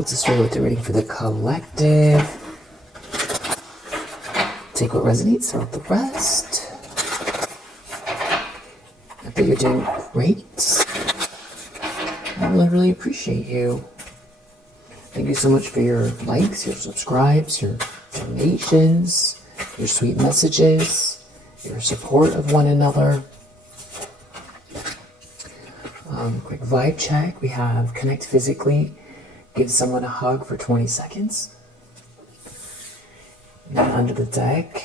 Let's just start with the reading for the collective. Take what resonates, throw out the rest. I bet you're doing great. I really appreciate you. Thank you so much for your likes, your subscribes, your donations, your sweet messages, your support of one another. Quick vibe check. We have connect physically, give someone a hug for 20 seconds. Then under the deck,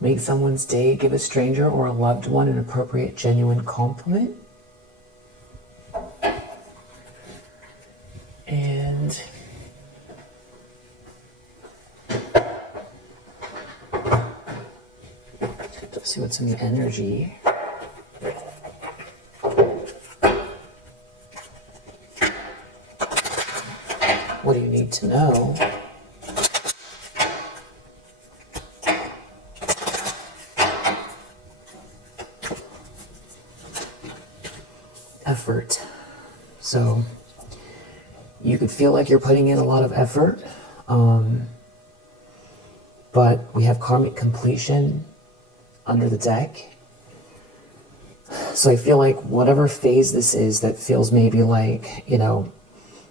make someone's day, give a stranger or a loved one an appropriate, genuine compliment. And let's see what's in the energy. What do you need to know? Effort. So you could feel like you're putting in a lot of effort, but we have karmic completion under the deck. So I feel like whatever phase this is that feels maybe like, you know,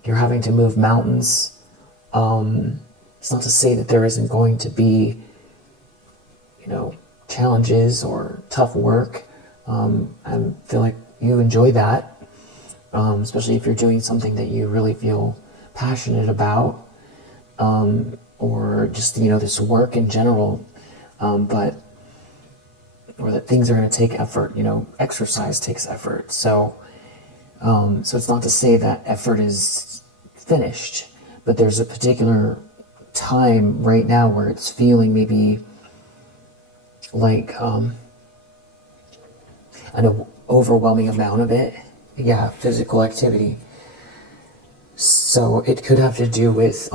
you're having to move mountains. It's not to say that there isn't going to be, you know, challenges or tough work. I feel like you enjoy that, especially if you're doing something that you really feel passionate about, or just, you know, this work in general, or that things are going to take effort. You know, exercise takes effort. So it's not to say that effort is finished, but there's a particular time right now where it's feeling maybe like an overwhelming amount of it. Yeah, physical activity. So it could have to do with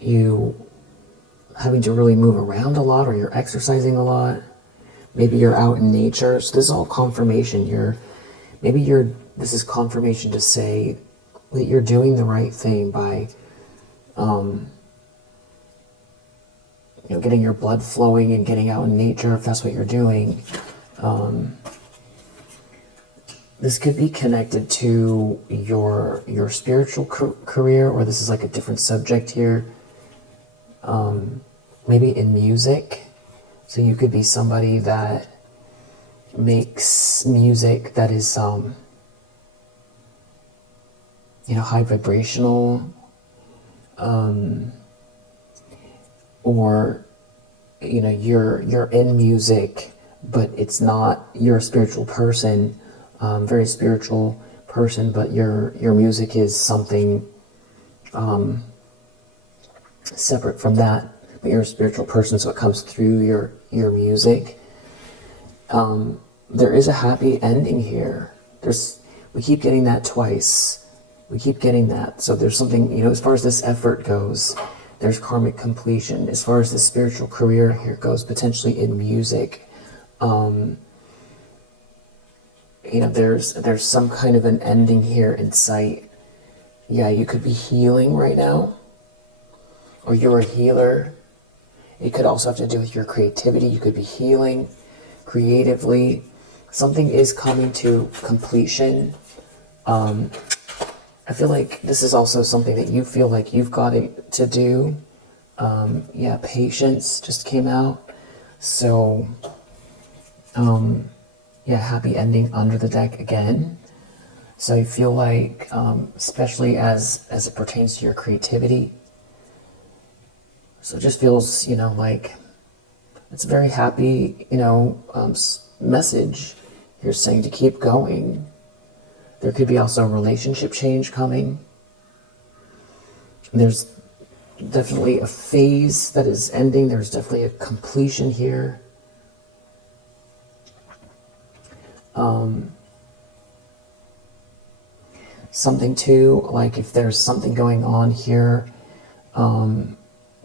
you having to really move around a lot, or you're exercising a lot. Maybe you're out in nature. So this is all confirmation. This is confirmation to say that you're doing the right thing by you know, getting your blood flowing and getting out in nature, if that's what you're doing. This could be connected to your spiritual career, or this is like a different subject here. Maybe in music. So you could be somebody that makes music that is, you know, high vibrational, or, you know, you're in music, but it's not, you're a spiritual person, very spiritual person, but your music is something separate from that. But you're a spiritual person, so it comes through your music. There is a happy ending here. We keep getting that twice. We keep getting that. So there's something, you know, as far as this effort goes, there's karmic completion. As far as the spiritual career here goes, potentially in music, you know, there's some kind of an ending here in sight. Yeah, you could be healing right now, or you're a healer. It could also have to do with your creativity. You could be healing creatively. Something is coming to completion. I feel like this is also something that you feel like you've got to do. Yeah, patience just came out. So, yeah, happy ending under the deck again. So I feel like, especially as it pertains to your creativity, so it just feels, you know, like it's a very happy, you know, message. You're saying to keep going. There could be also a relationship change coming. There's definitely a phase that is ending. There's definitely a completion here. Something too, like if there's something going on here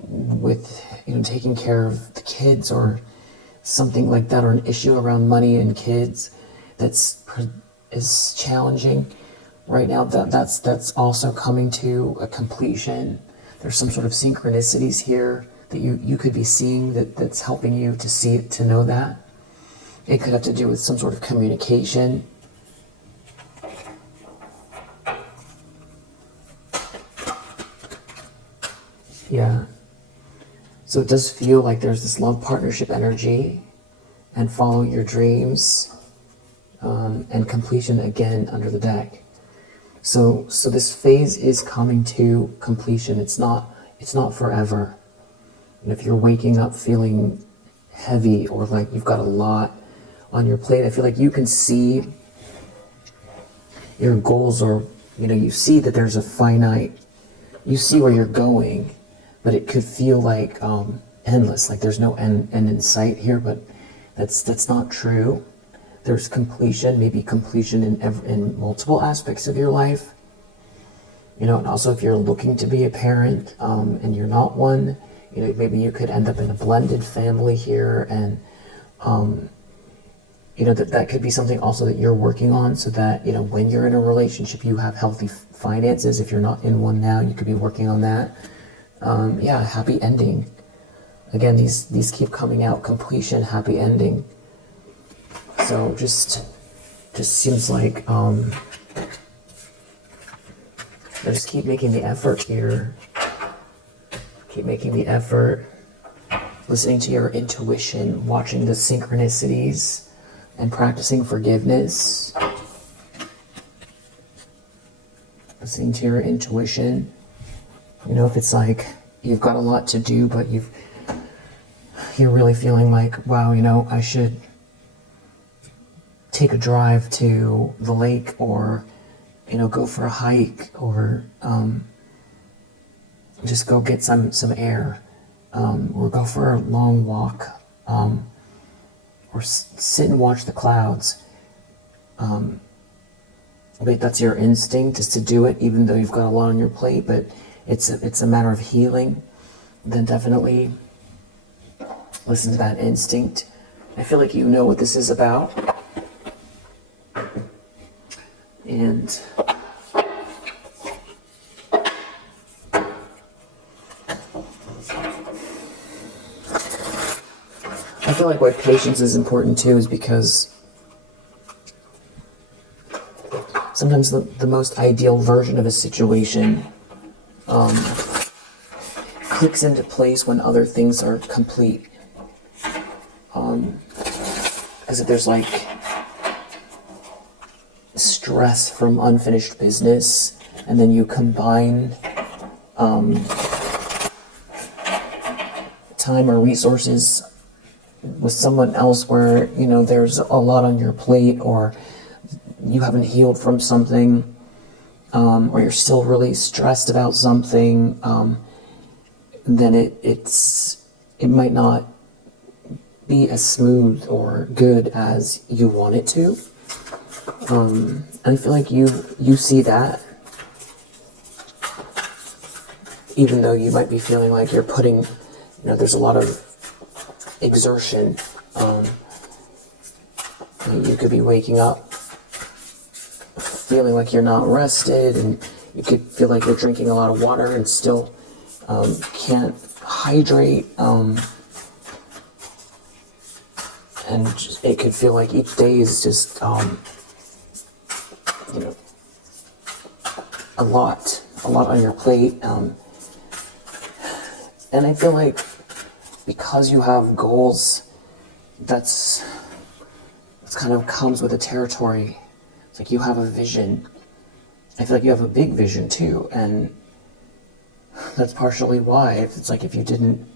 with, you know, taking care of the kids or something like that, or an issue around money and kids is challenging. right now, that's also coming to a completion. There's some sort of synchronicities here that you could be seeing that's helping you to see it, to know that. It could have to do with some sort of communication. Yeah. So it does feel like there's this love partnership energy and follow your dreams, and completion again under the deck. So this phase is coming to completion. It's not forever. And if you're waking up feeling heavy or like you've got a lot on your plate, I feel like you can see your goals, or you see that there's a finite, you see where you're going, but it could feel like endless, like there's no end in sight here, but that's not true. There's completion, maybe completion in multiple aspects of your life. And also if you're looking to be a parent, and you're not one, maybe you could end up in a blended family here, and that could be something also that you're working on, so that when you're in a relationship you have healthy finances. If you're not in one now, you could be working on that. Yeah, happy ending. Again, these keep coming out: completion, happy ending. So just seems like just keep making the effort here. Keep making the effort, listening to your intuition, watching the synchronicities, and practicing forgiveness. Listening to your intuition. If it's like you've got a lot to do, but you're really feeling like, wow, I should take a drive to the lake, or go for a hike, or just go get some air, or go for a long walk, or sit and watch the clouds. But that's your instinct, is to do it, even though you've got a lot on your plate. But it's a matter of healing. Then definitely listen to that instinct. I feel like you know what this is about. And I feel like why patience is important too is because sometimes the most ideal version of a situation clicks into place when other things are complete. Because if there's like stress from unfinished business, and then you combine time or resources with someone else where there's a lot on your plate, or you haven't healed from something, or you're still really stressed about something, then it might not be as smooth or good as you want it to. And I feel like you see that, even though you might be feeling like you're putting, there's a lot of exertion. You could be waking up feeling like you're not rested, and you could feel like you're drinking a lot of water and still can't hydrate. And it could feel like each day is just, a lot on your plate. And I feel like because you have goals, that's kind of comes with the territory. It's like you have a vision. I feel like you have a big vision too, and that's partially why. It's like if you didn't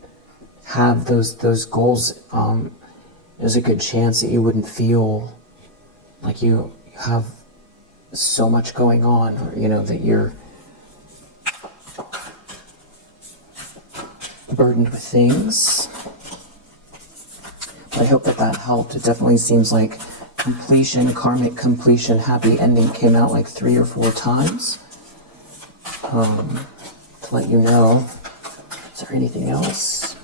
have those goals, there's a good chance that you wouldn't feel like you have so much going on, or that you're burdened with things. But I hope that helped. It definitely seems like completion, karmic completion, happy ending came out like 3 or 4 times. To let you know. Is there anything else?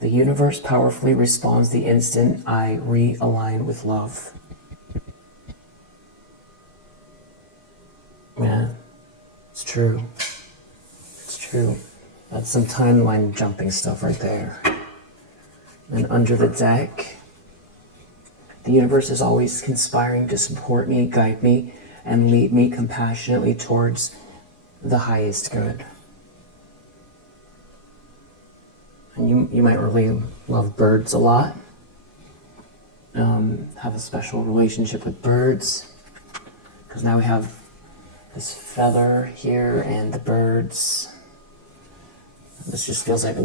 The universe powerfully responds the instant I realign with love. Yeah, it's true. It's true. That's some timeline jumping stuff right there. And under the deck, the universe is always conspiring to support me, guide me, and lead me compassionately towards the highest good. And you might really love birds a lot. Have a special relationship with birds. Because now we have this feather here and the birds. This just feels like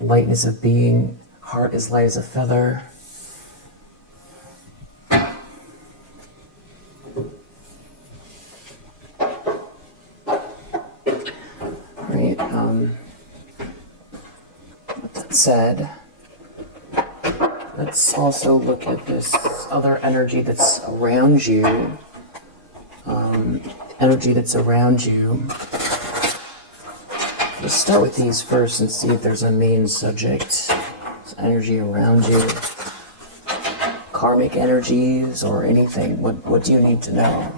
lightness of being. Heart is light as a feather. Right. With that said, let's also look at this other energy that's around you. Energy that's around you. Let's start with these first and see if there's a main subject. There's energy around you. Karmic energies or anything. What do you need to know?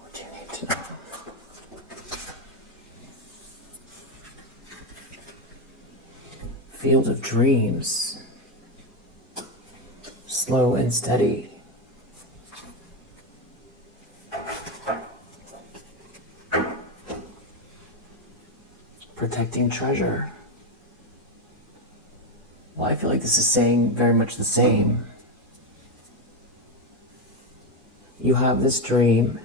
What do you need to know? Field of dreams. Slow and steady. Protecting treasure. Well, I feel like this is saying very much the same. You have this dream,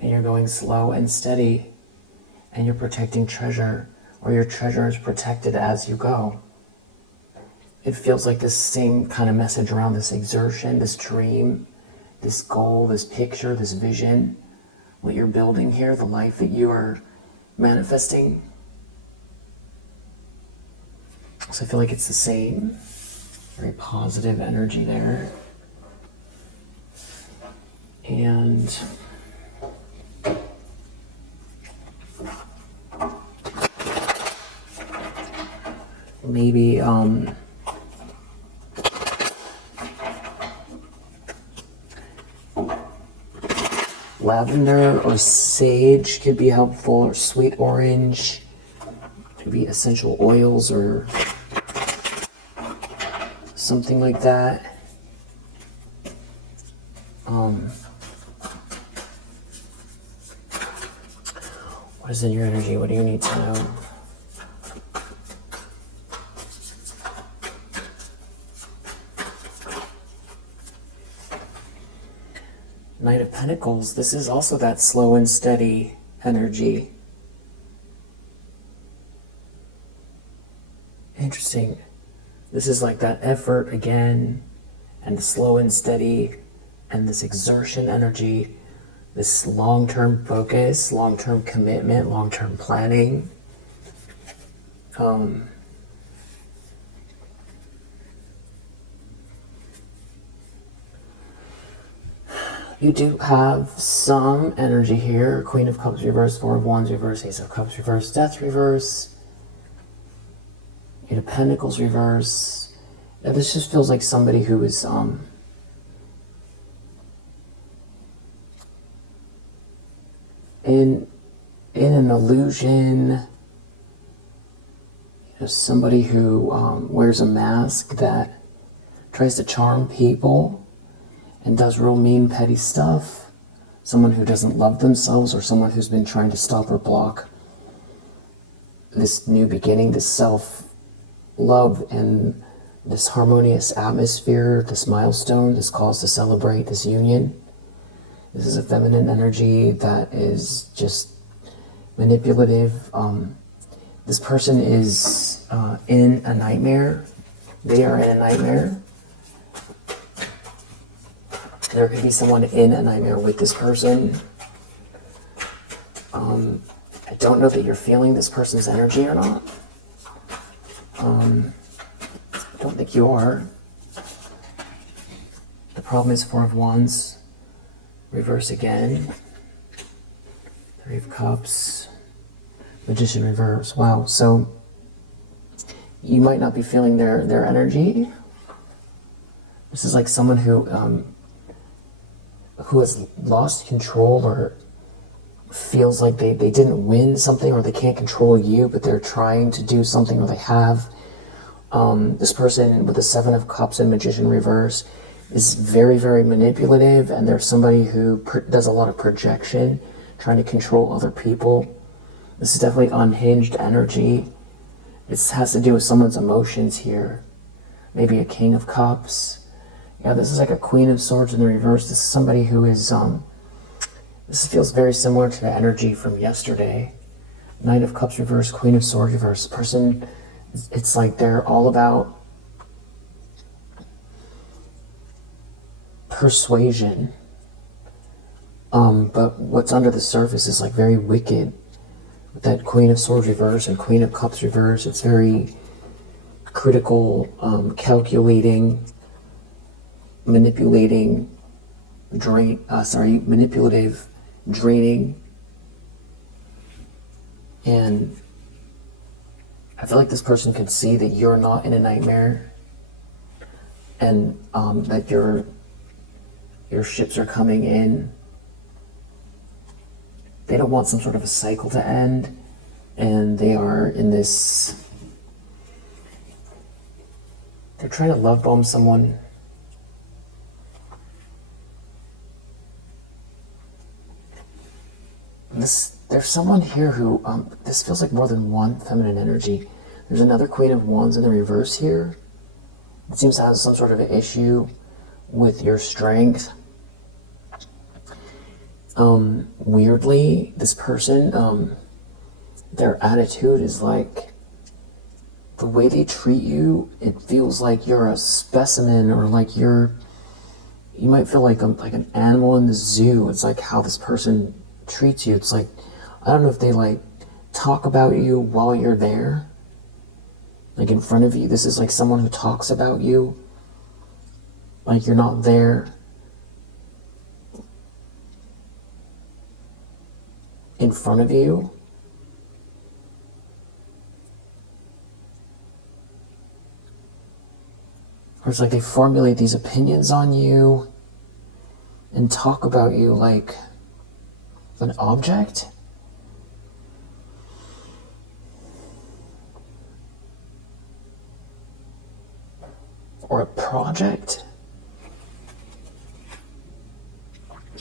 and you're going slow and steady, and you're protecting treasure, or your treasure is protected as you go. It feels like this same kind of message around this exertion, this dream, this goal, this picture, this vision, what you're building here, the life that you are manifesting. So I feel like it's the same. Very positive energy there. And maybe lavender or sage could be helpful, or sweet orange, maybe essential oils or something like that. What is in your energy? What do you need to know? Knight of Pentacles, this is also that slow and steady energy. Interesting. This is like that effort again, and the slow and steady, and this exertion energy, this long-term focus, long-term commitment, long-term planning. You do have some energy here. Queen of Cups reverse, Four of Wands reverse, Ace of Cups reverse, Death reverse, Eight of Pentacles reverse. Yeah, this just feels like somebody who is in an illusion. You know, somebody who wears a mask that tries to charm people and does real mean, petty stuff. Someone who doesn't love themselves, or someone who's been trying to stop or block this new beginning, this self-love and this harmonious atmosphere, this milestone, this cause to celebrate, this union. This is a feminine energy that is just manipulative. This person is in a nightmare. They are in a nightmare. There could be someone in a nightmare with this person. I don't know that you're feeling this person's energy or not. I don't think you are. The problem is Four of Wands. Reverse again. Three of Cups. Magician reverse. Wow, so you might not be feeling their energy. This is like someone who has lost control or feels like they didn't win something, or they can't control you, but they're trying to do something, or they have. This person with the Seven of Cups and Magician reverse is very, very manipulative, and there's somebody who does a lot of projection, trying to control other people. This is definitely unhinged energy. This has to do with someone's emotions here. Maybe a King of Cups. Yeah, this is like a Queen of Swords in the reverse. This is somebody who is, this feels very similar to the energy from yesterday. Knight of Cups reverse, Queen of Swords reverse. Person, it's like they're all about persuasion. But what's under the surface is like very wicked. With that Queen of Swords reverse and Queen of Cups reverse, it's very critical, calculating, manipulating, manipulative, draining. And I feel like this person could see that you're not in a nightmare, and that your ships are coming in. They don't want some sort of a cycle to end, and they are in this, they're trying to love bomb someone. There's someone here who, this feels like more than one feminine energy. There's another Queen of Wands in the reverse here. It seems to have some sort of an issue with your strength. Weirdly, this person, their attitude is like, the way they treat you, it feels like you're a specimen, or like you might feel like an animal in the zoo. It's like how this person treats you. It's like, I don't know if they like talk about you while you're there, like in front of you. This is like someone who talks about you like you're not there, in front of you. Or it's like they formulate these opinions on you and talk about you like an object. Or a project.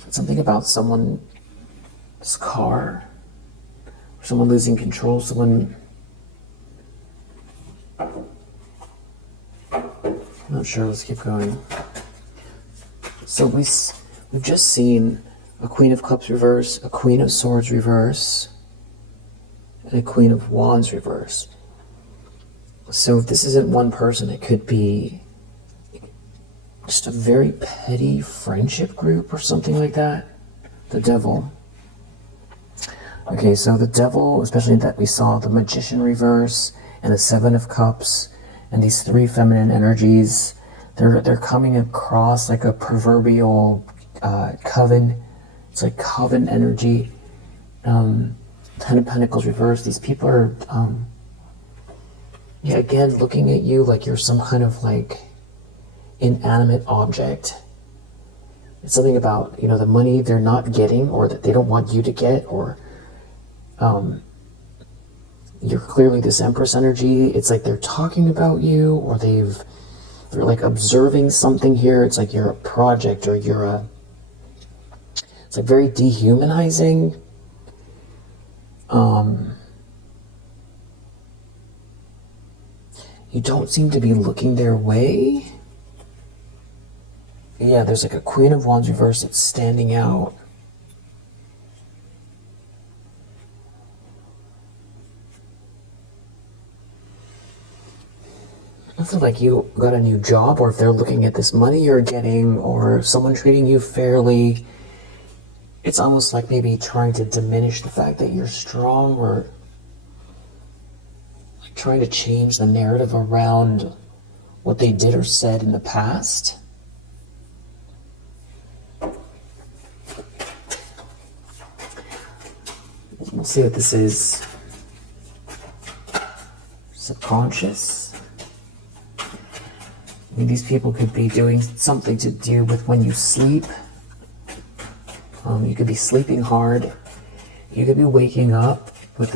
Something about someone's car, or someone losing control, someone, I'm not sure, let's keep going. So we've just seen a Queen of Cups reverse, a Queen of Swords reverse, and a Queen of Wands reverse. So if this isn't one person, it could be just a very petty friendship group or something like that. The Devil. Okay, so the Devil, especially that we saw the Magician reverse and the Seven of Cups and these three feminine energies, they're coming across like a proverbial coven. It's like coven energy. Ten of Pentacles reverse. These people are, yeah, again, looking at you like you're some kind of like inanimate object. It's something about, you know, the money they're not getting, or that they don't want you to get, or you're clearly this Empress energy. It's like they're talking about you, or they're like observing something here. It's like you're a project, or it's like very dehumanizing. You don't seem to be looking their way. Yeah, there's like a Queen of Wands reverse that's standing out. Nothing like you got a new job, or if they're looking at this money you're getting, or someone treating you fairly. It's almost like maybe trying to diminish the fact that you're strong, or like trying to change the narrative around what they did or said in the past. We'll see what this is. Subconscious. I mean, these people could be doing something to do with when you sleep. You could be sleeping hard. You could be waking up with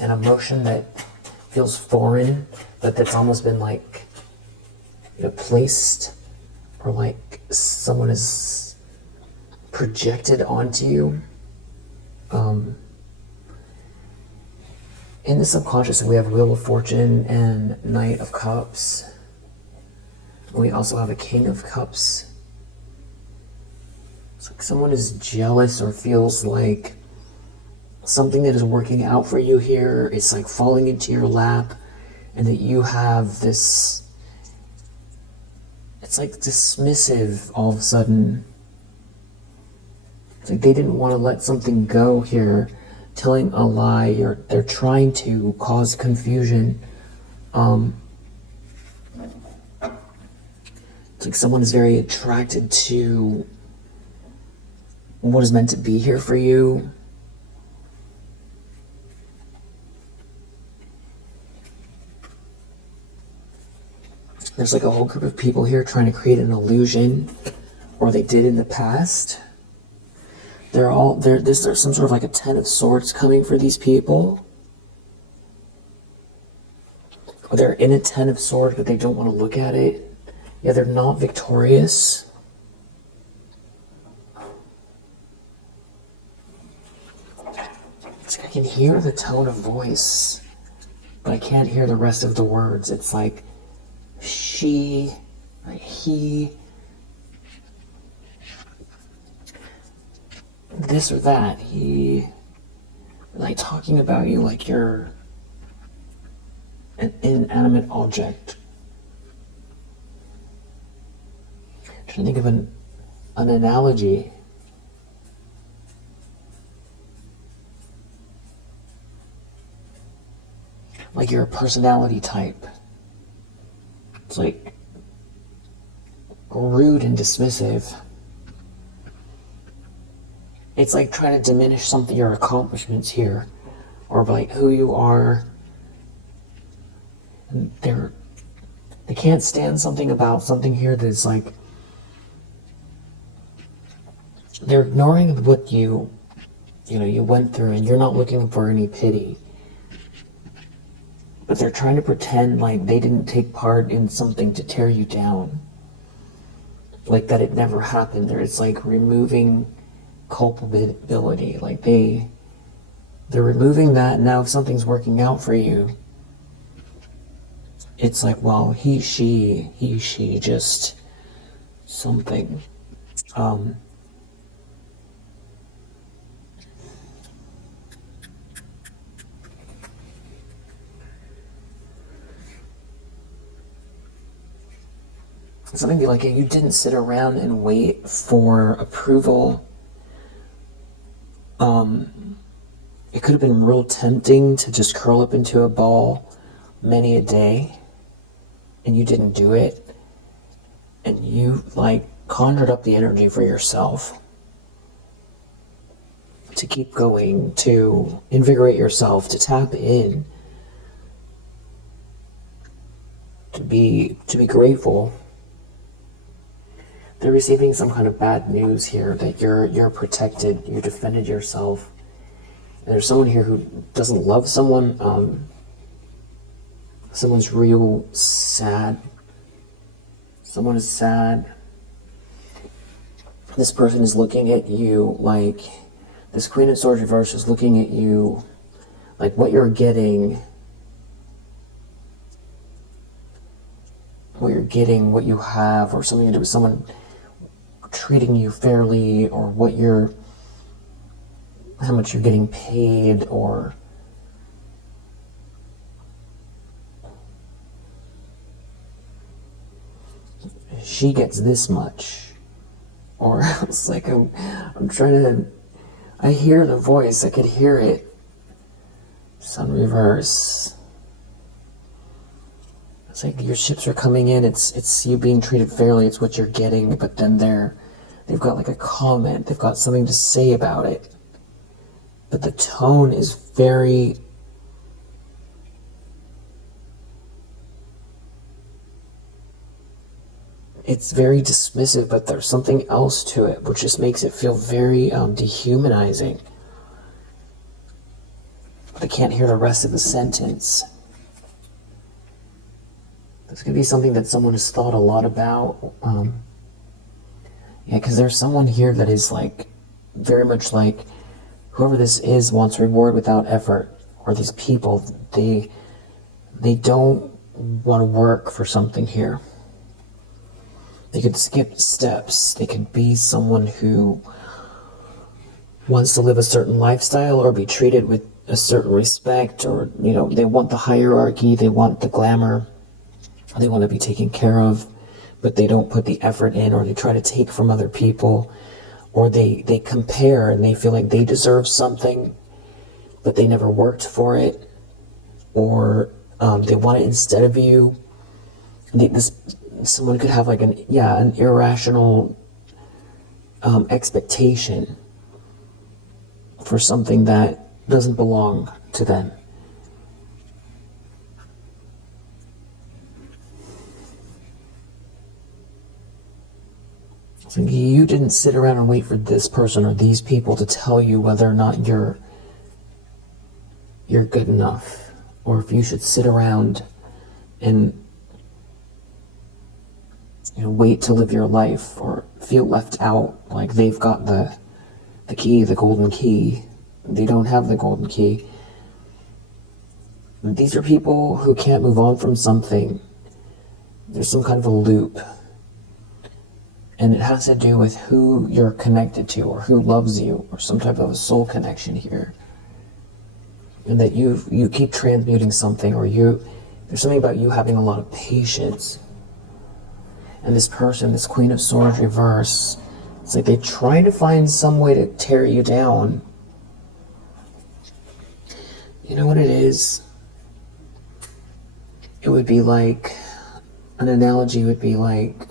an emotion that feels foreign, but that's almost been like, placed, or like someone is projected onto you. In the subconscious, we have Wheel of Fortune and Knight of Cups. We also have a King of Cups. It's like someone is jealous or feels like something that is working out for you here, it's like falling into your lap, and that you have this, it's like dismissive all of a sudden. It's like they didn't want to let something go here, telling a lie, or they're trying to cause confusion. It's like someone is very attracted to what is meant to be here for you. There's like a whole group of people here trying to create an illusion, or they did in the past. There's some sort of like a 10 of Swords coming for these people. Or they're in a 10 of Swords, but they don't want to look at it. Yeah, they're not victorious. It's like I can hear the tone of voice, but I can't hear the rest of the words. It's like she, like he, this or that. He, like talking about you like you're an inanimate object. I'm trying to think of an analogy. Like you're a personality type. It's like rude and dismissive. It's like trying to diminish something, your accomplishments here, or like who you are. And they can't stand something about something here that's like, they're ignoring what you went through, and you're not looking for any pity. But they're trying to pretend like they didn't take part in something to tear you down. Like that it never happened. It's like removing culpability. Like they're removing that. Now if something's working out for you, it's like, well, he, she, just something. Something like you didn't sit around and wait for approval. It could have been real tempting to just curl up into a ball many a day, and you didn't do it. And you like conjured up the energy for yourself to keep going, to invigorate yourself, to tap in, to be grateful. They're receiving some kind of bad news here that you're protected, you defended yourself. And there's someone here who doesn't love someone. Someone's real sad. Someone is sad. This person is looking at you like, this Queen of Swords reverse is looking at you like what you're getting, what you have, or something to do with someone treating you fairly, or how much you're getting paid, or she gets this much, or it's like I'm trying to, I hear the voice, I could hear it. Sun reverse. It's like your ships are coming in, it's you being treated fairly, it's what you're getting, but then they've got like a comment, they've got something to say about it. But the tone is very, it's very dismissive, but there's something else to it, which just makes it feel very dehumanizing. But I can't hear the rest of the sentence. This could be something that someone has thought a lot about. Yeah, because there's someone here that is like, very much like, whoever this is wants reward without effort. Or these people, they don't want to work for something here. They could skip steps. They could be someone who wants to live a certain lifestyle or be treated with a certain respect, or, you know, they want the hierarchy, they want the glamour, they want to be taken care of, but they don't put the effort in, or they try to take from other people, or they compare and they feel like they deserve something, but they never worked for it, or they want it instead of you. Someone could have like an irrational expectation for something that doesn't belong to them. So you didn't sit around and wait for this person or these people to tell you whether or not you're good enough, or if you should sit around and, you know, wait to live your life, or feel left out, like they've got the key, the golden key. They don't have the golden key. These are people who can't move on from something. There's some kind of a loop. And it has to do with who you're connected to, or who loves you, or some type of a soul connection here. And that you keep transmuting something, or there's something about you having a lot of patience. And this person, this Queen of Swords reverse, it's like they're trying to find some way to tear you down. You know what it is? It would be like, an analogy would be like,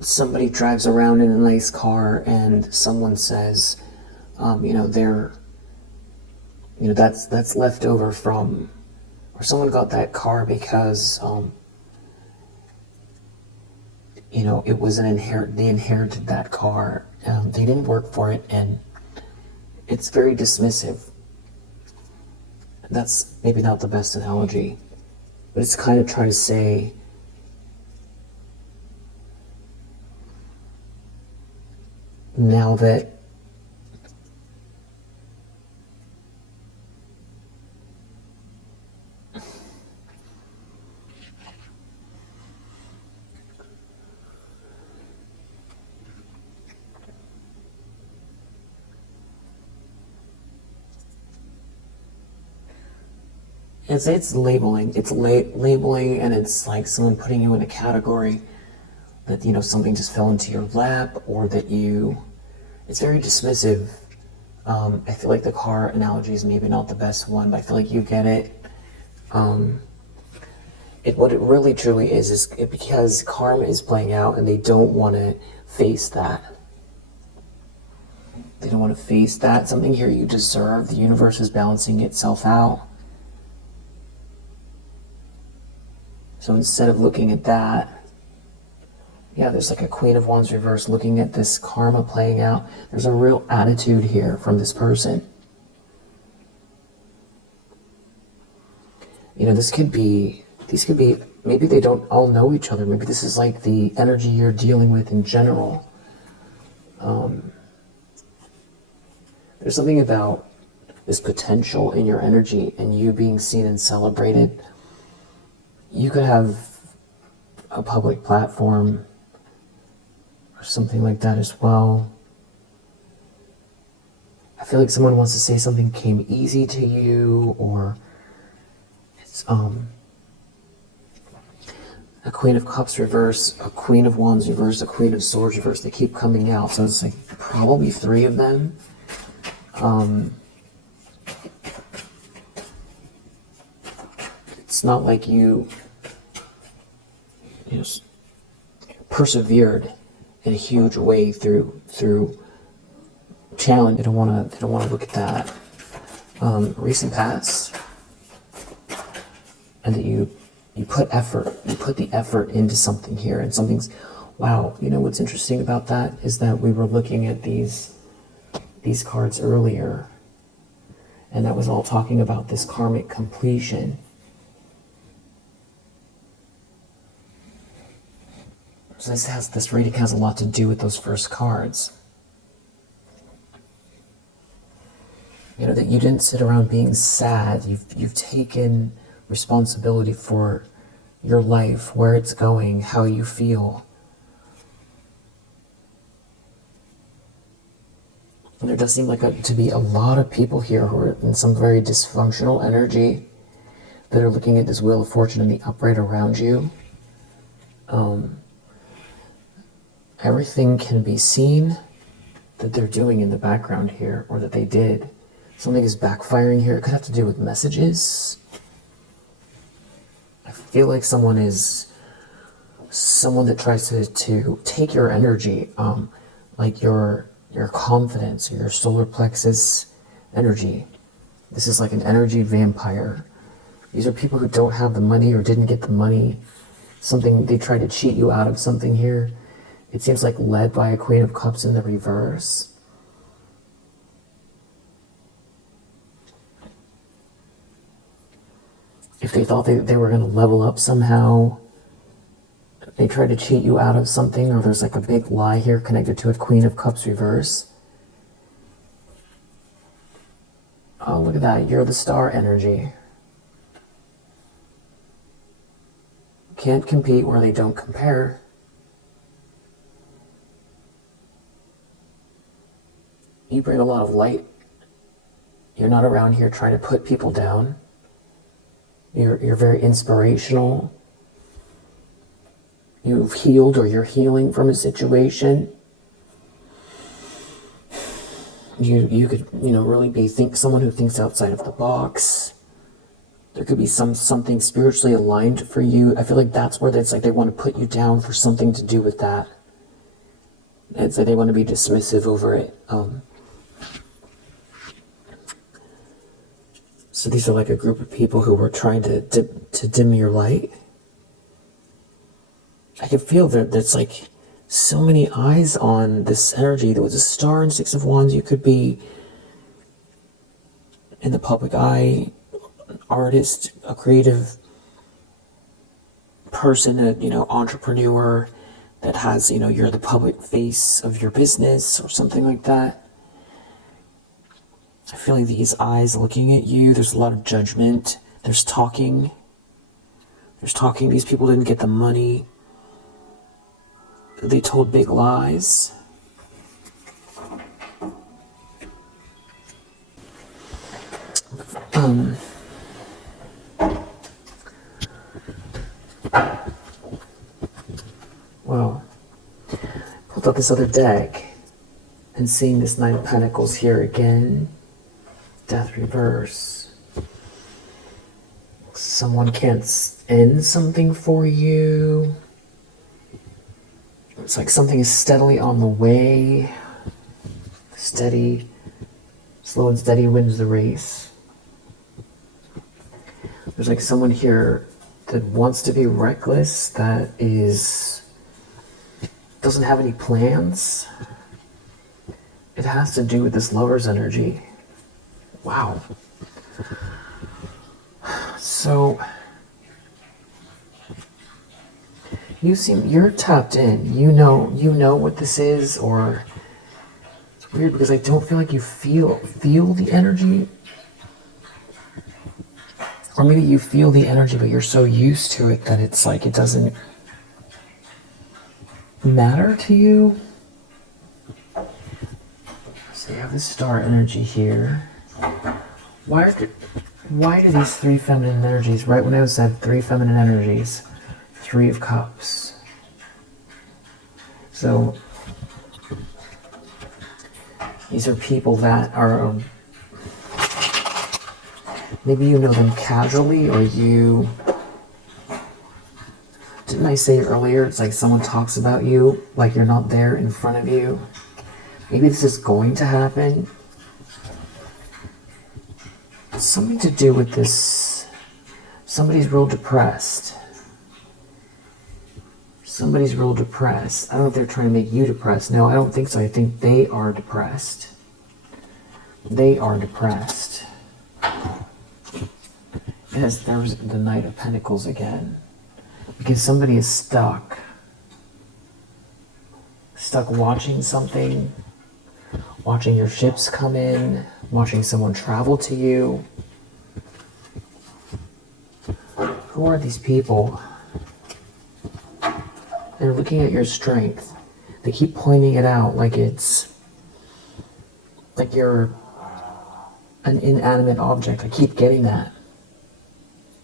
somebody drives around in a nice car and someone says, that's left over from, or someone got that car because, it was they inherited that car. They didn't work for it, and it's very dismissive. That's maybe not the best analogy, but it's kind of trying to say, now that it's labeling. It's labeling, and it's like someone putting you in a category that, something just fell into your lap, or that it's very dismissive. I feel like the car analogy is maybe not the best one, but I feel like you get it. What it really truly is because karma is playing out, and they don't want to face that. They don't want to face that. Something here you deserve. The universe is balancing itself out. So instead of looking at that, there's like a Queen of Wands reverse looking at this karma playing out. There's a real attitude here from this person. These could be, maybe they don't all know each other. Maybe this is like the energy you're dealing with in general. There's something about this potential in your energy and you being seen and celebrated. You could have a public platform or something like that as well. I feel like someone wants to say something came easy to you, or it's a Queen of Cups reverse, a Queen of Wands reverse, a Queen of Swords reverse. They keep coming out, so it's like probably 3 of them. It's not like you persevered in a huge way through challenge. They don't want to look at that. Recent past, and that you put effort. You put the effort into something here, and something's. Wow, you know what's interesting about that is that we were looking at these cards earlier, and that was all talking about this karmic completion. So this reading has a lot to do with those first cards. You know, that you didn't sit around being sad. You've taken responsibility for your life, where it's going, how you feel. And there does seem like to be a lot of people here who are in some very dysfunctional energy that are looking at this Wheel of Fortune in the upright around you. Everything can be seen that they're doing in the background here, or that they did. Something is backfiring here. It could have to do with messages. I feel like someone that tries to take your energy, like your confidence, your solar plexus energy. This is like an energy vampire. These are people who don't have the money or didn't get the money. Something, they try to cheat you out of something here. It seems like led by a Queen of Cups in the reverse. If they thought they were going to level up somehow, they try to cheat you out of something, or there's like a big lie here connected to a Queen of Cups reverse. Oh, look at that. You're the star energy. Can't compete where they don't compare. You bring a lot of light. You're not around here trying to put people down. You're very inspirational. You've healed, or you're healing from a situation. You could, really be someone who thinks outside of the box. There could be something spiritually aligned for you. I feel like that's where it's like they want to put you down for something to do with that. It's like they want to be dismissive over it. So these are like a group of people who were trying to dim your light. I can feel that there's like so many eyes on this energy. There was a Star and Six of Wands. You could be in the public eye, an artist, a creative person, entrepreneur that has, you're the public face of your business or something like that. I feel like these eyes looking at you, there's a lot of judgment. There's talking. These people didn't get the money. They told big lies. Well, pulled out this other deck and seeing this Nine of Pentacles here again. Death reverse. Someone can't end something for you. It's like something is steadily on the way. Steady, slow and steady wins the race. There's like someone here that wants to be reckless, that doesn't have any plans. It has to do with this Lover's energy. Wow. So you're tapped in. You know what this is, or it's weird because I don't feel like you feel the energy. Or maybe you feel the energy, but you're so used to it that it's like it doesn't matter to you. So you have the Star energy here. Why do these three feminine energies, right when I said three feminine energies, Three of Cups? So these are people that are, maybe you know them casually, or didn't I say earlier, it's like someone talks about you like you're not there in front of you. Maybe this is going to happen. It's something to do with this. Somebody's real depressed. Somebody's real depressed. I don't know if they're trying to make you depressed. No, I don't think so. I think they are depressed. They are depressed. Yes, there's the Knight of Pentacles again. Because somebody is stuck. Stuck watching something. Watching your ships come in. Watching someone travel to you. Who are these people? They're looking at your strength. They keep pointing it out like it's... like you're an inanimate object. I keep getting that.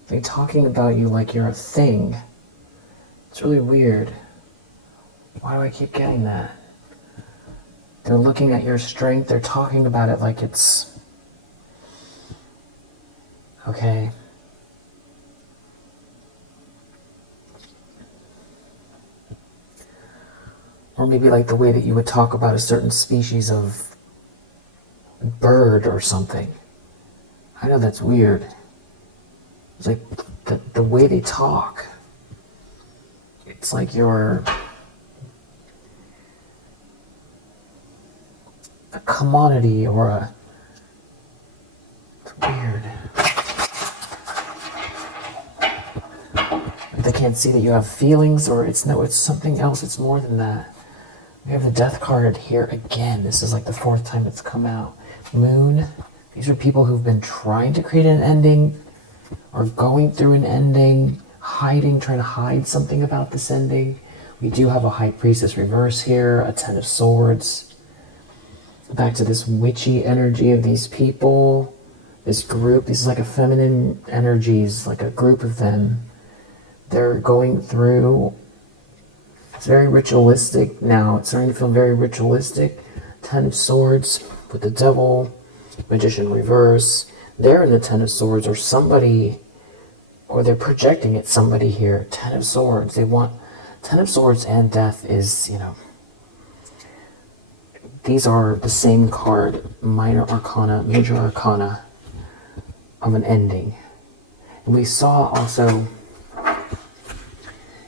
They're talking about you like you're a thing. It's really weird. Why do I keep getting that? They're looking at your strength. They're talking about it like it's... okay. Or maybe like the way that you would talk about a certain species of bird or something. I know that's weird. It's like the way they talk. It's like you're a commodity or a... it's weird. They can't see that you have feelings, or it's something else. It's more than that. We have the Death card here again. This is like the 4th time it's come out. Moon. These are people who've been trying to create an ending, or going through an ending, hiding, trying to hide something about this ending. We do have a High Priestess reverse here, a 10 of Swords. Back to this witchy energy of these people, this group. This is like a feminine energies, like a group of them. They're going through... it's very ritualistic now. It's starting to feel very ritualistic. 10 of Swords with the Devil, Magician reverse. They're in the 10 of Swords, or somebody, or they're projecting at somebody here. 10 of Swords. They want 10 of Swords and Death is, you know, these are the same card, minor arcana, major arcana of an ending. And we saw also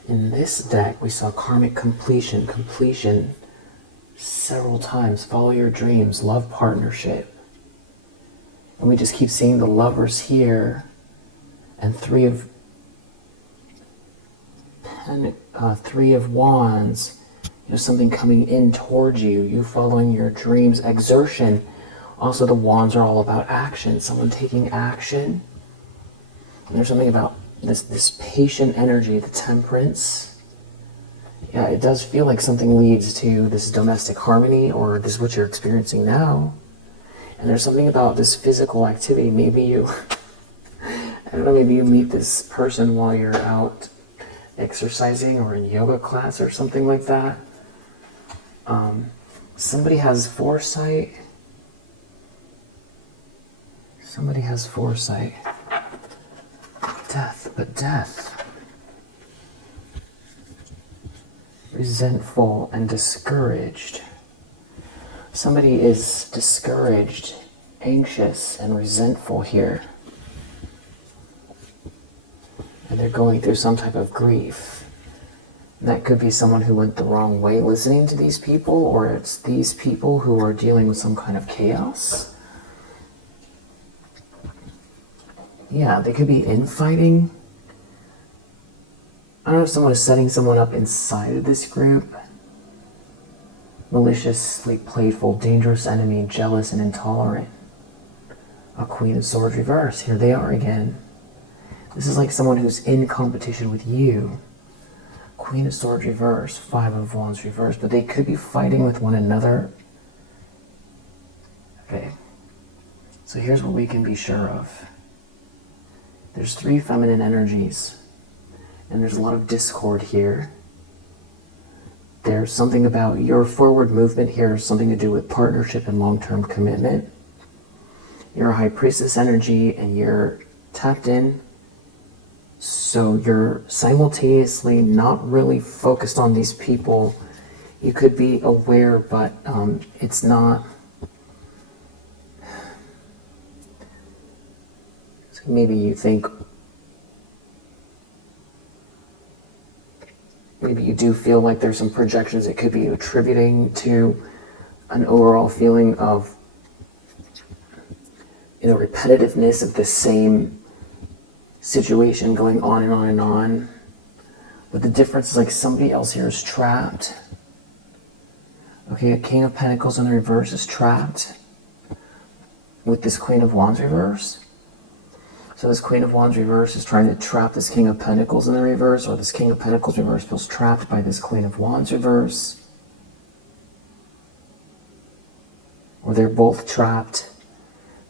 in this deck, we saw karmic completion several times. Follow your dreams, love partnership. And we just keep seeing the Lovers here, and Three of Wands. You know, something coming in towards you, you following your dreams, exertion. Also, the Wands are all about action, someone taking action. And there's something about this patient energy, the Temperance. Yeah, it does feel like something leads to this domestic harmony, or this is what you're experiencing now. And there's something about this physical activity. Maybe you, I don't know, maybe you meet this person while you're out exercising or in yoga class or something like that. Somebody has foresight. Somebody has foresight. Death, but death. Resentful and discouraged. Somebody is discouraged, anxious, and resentful here. And they're going through some type of grief. And that could be someone who went the wrong way listening to these people, or it's these people who are dealing with some kind of chaos. Yeah, they could be infighting. I don't know if someone is setting someone up inside of this group. Maliciously playful, dangerous enemy, jealous and intolerant. A Queen of Swords reverse. Here they are again. This is like someone who's in competition with you. Queen of Swords reverse, 5 of Wands reverse, but they could be fighting with one another. Okay, so here's what we can be sure of. There's 3 feminine energies, and there's a lot of discord here. There's something about your forward movement here, something to do with partnership and long-term commitment. You're a High Priestess energy, and you're tapped in. So you're simultaneously not really focused on these people. You could be aware, but it's not. So maybe you think, maybe you do feel like there's some projections it could be attributing to an overall feeling of, repetitiveness of the same situation going on and on and on. But the difference is like somebody else here is trapped. Okay, a King of Pentacles in the reverse is trapped with this Queen of Wands reverse. So this Queen of Wands reverse is trying to trap this King of Pentacles in the reverse, or this King of Pentacles reverse feels trapped by this Queen of Wands reverse. Or they're both trapped.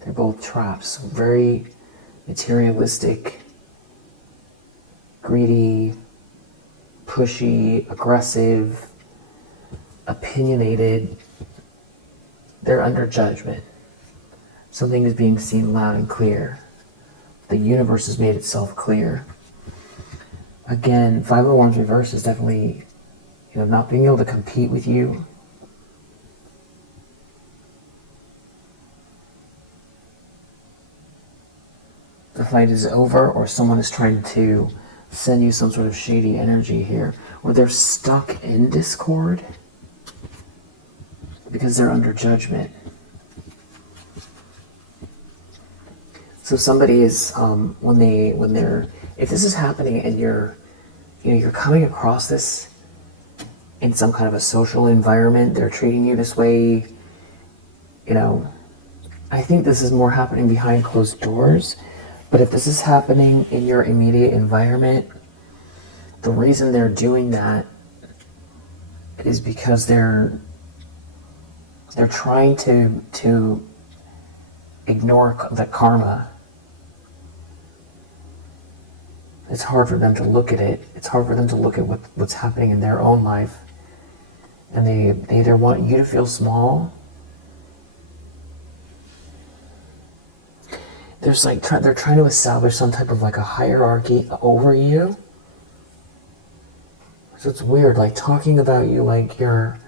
They're both trapped. So very materialistic, greedy, pushy, aggressive, opinionated. They're under judgment. Something is being seen loud and clear. The universe has made itself clear. Again, Five of Wands reverse is definitely, not being able to compete with you. The fight is over, or someone is trying to send you some sort of shady energy here, or they're stuck in discord because they're under judgment. So somebody is if this is happening and you're coming across this in some kind of a social environment, they're treating you this way, I think this is more happening behind closed doors. But if this is happening in your immediate environment, the reason they're doing that is because they're trying to ignore the karma. It's hard for them to look at it. It's hard for them to look at what's happening in their own life. And they either want you to feel small. They're trying to establish some type of like a hierarchy over you. So it's weird, like talking about you like you're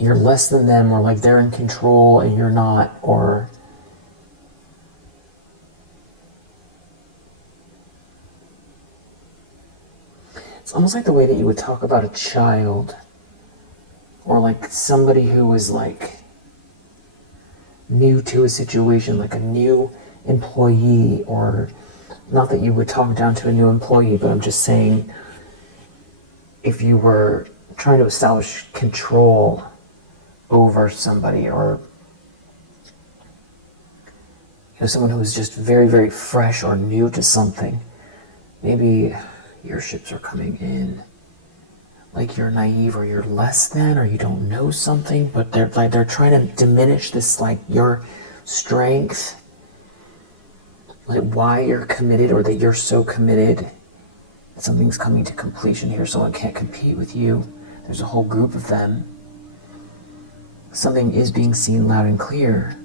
less than them, or like they're in control and you're not, or it's almost like the way that you would talk about a child, or like somebody who was like new to a situation, like a new employee, or not that you would talk down to a new employee, but I'm just saying if you were trying to establish control over somebody, or someone who was just very, very fresh or new to something, maybe your ships are coming in like you're naive, or you're less than, or you don't know something, but they're trying to diminish this, like your strength, like why you're committed, or that you're so committed that something's coming to completion here. Someone can't compete with you. There's a whole group of them. Something is being seen loud and clear.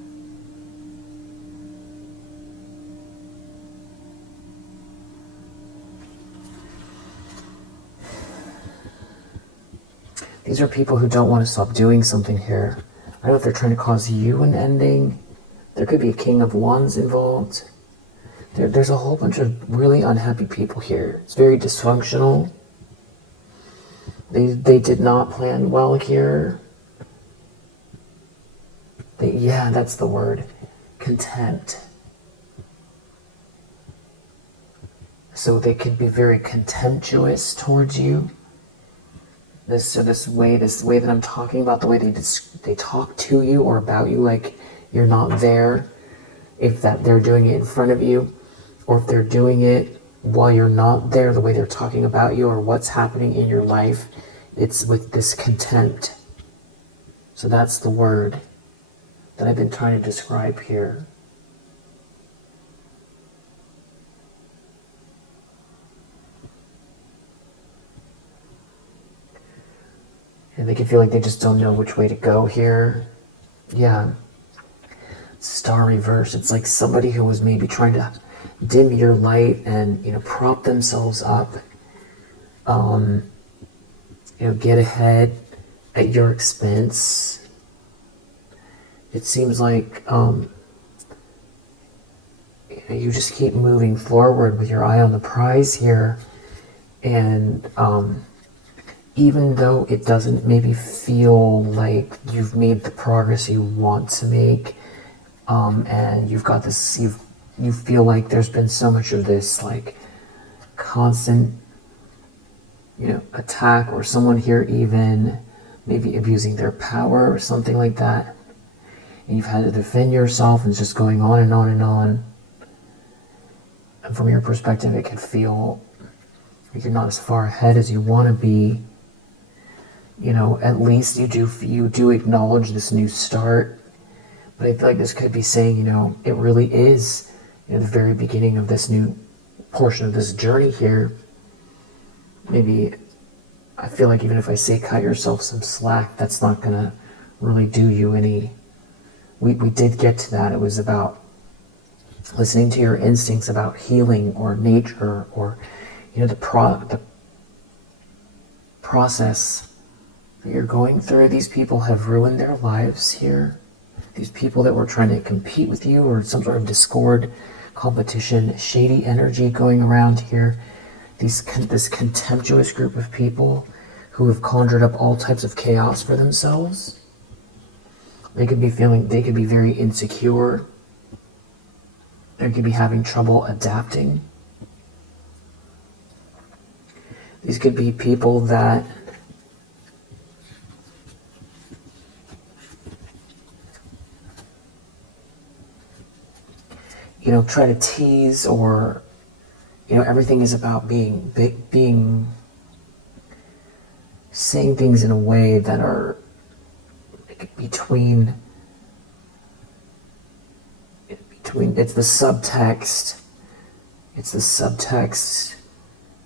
These are people who don't want to stop doing something here. I don't know if they're trying to cause you an ending. There could be a King of Wands involved. There's a whole bunch of really unhappy people here. It's very dysfunctional. They did not plan well here. Yeah, that's the word. Contempt. So they could be very contemptuous towards you. This way that I'm talking about, the way they talk to you or about you, like you're not there. If they're doing it in front of you, or if they're doing it while you're not there, the way they're talking about you or what's happening in your life, it's with this contempt. So that's the word that I've been trying to describe here. And they can feel like they just don't know which way to go here. Yeah. Star reverse. It's like somebody who was maybe trying to dim your light and, prop themselves up. Get ahead, at your expense. It seems like you just keep moving forward with your eye on the prize here. And even though it doesn't maybe feel like you've made the progress you want to make, and you've got this, you feel like there's been so much of this like constant, attack, or someone here even maybe abusing their power or something like that, and you've had to defend yourself, and it's just going on and on and on. And from your perspective, it can feel like you're not as far ahead as you want to be. At least you do acknowledge this new start. But I feel like this could be saying, it really is the very beginning of this new portion of this journey here. Maybe I feel like even if I say cut yourself some slack, that's not going to really do you any. We did get to that. It was about listening to your instincts about healing or nature, or the process that you're going through. These people have ruined their lives here. These people that were trying to compete with you, or some sort of discord, competition, shady energy going around here. This contemptuous group of people who have conjured up all types of chaos for themselves. They could be very insecure. They could be having trouble adapting. These could be people that try to tease, or everything is about being saying things in a way that are between it's the subtext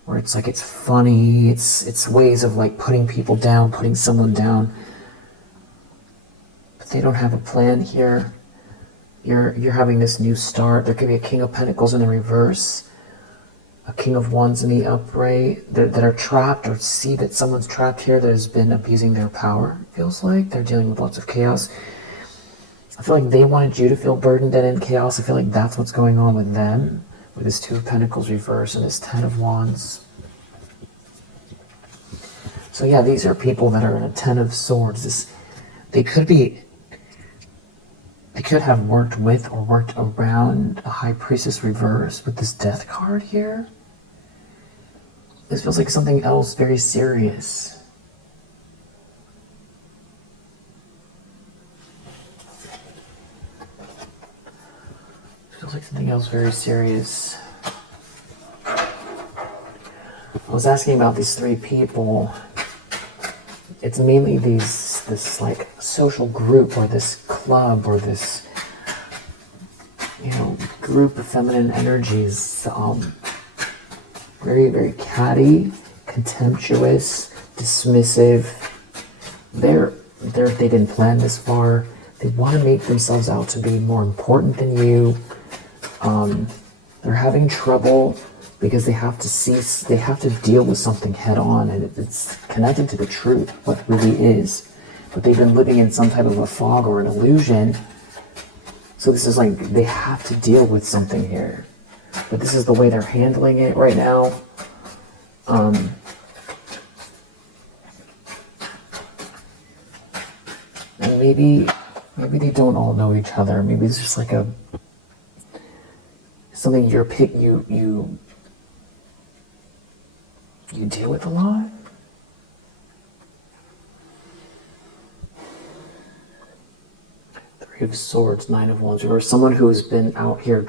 where it's like it's funny, it's ways of like putting people down, putting someone down, but they don't have a plan here. You're having this new start. There could be a King of Pentacles in the reverse, a King of Wands in the upright, that are trapped, or see that someone's trapped here that has been abusing their power. It feels like they're dealing with lots of chaos. I feel like they wanted you to feel burdened and in chaos. I feel like that's what's going on with them, with this Two of Pentacles reverse and this Ten of Wands. So yeah, these are people that are in a Ten of Swords. They could have worked with or worked around a High Priestess reverse with this Death card here. This feels like something else very serious. Feels like something else very serious. I was asking about these three people. It's mainly this like social group, or this club, or this group of feminine energies. Very, very catty, contemptuous, dismissive. They didn't plan this far. They want to make themselves out to be more important than you. They're having trouble because they have to deal with something head on, and it's connected to the truth, what really is. But they've been living in some type of a fog or an illusion. So this is like, they have to deal with something here. But this is the way they're handling it right now. And maybe they don't all know each other. Maybe it's just like something you deal with a lot. Three of Swords, Nine of Wands, or someone who has been out here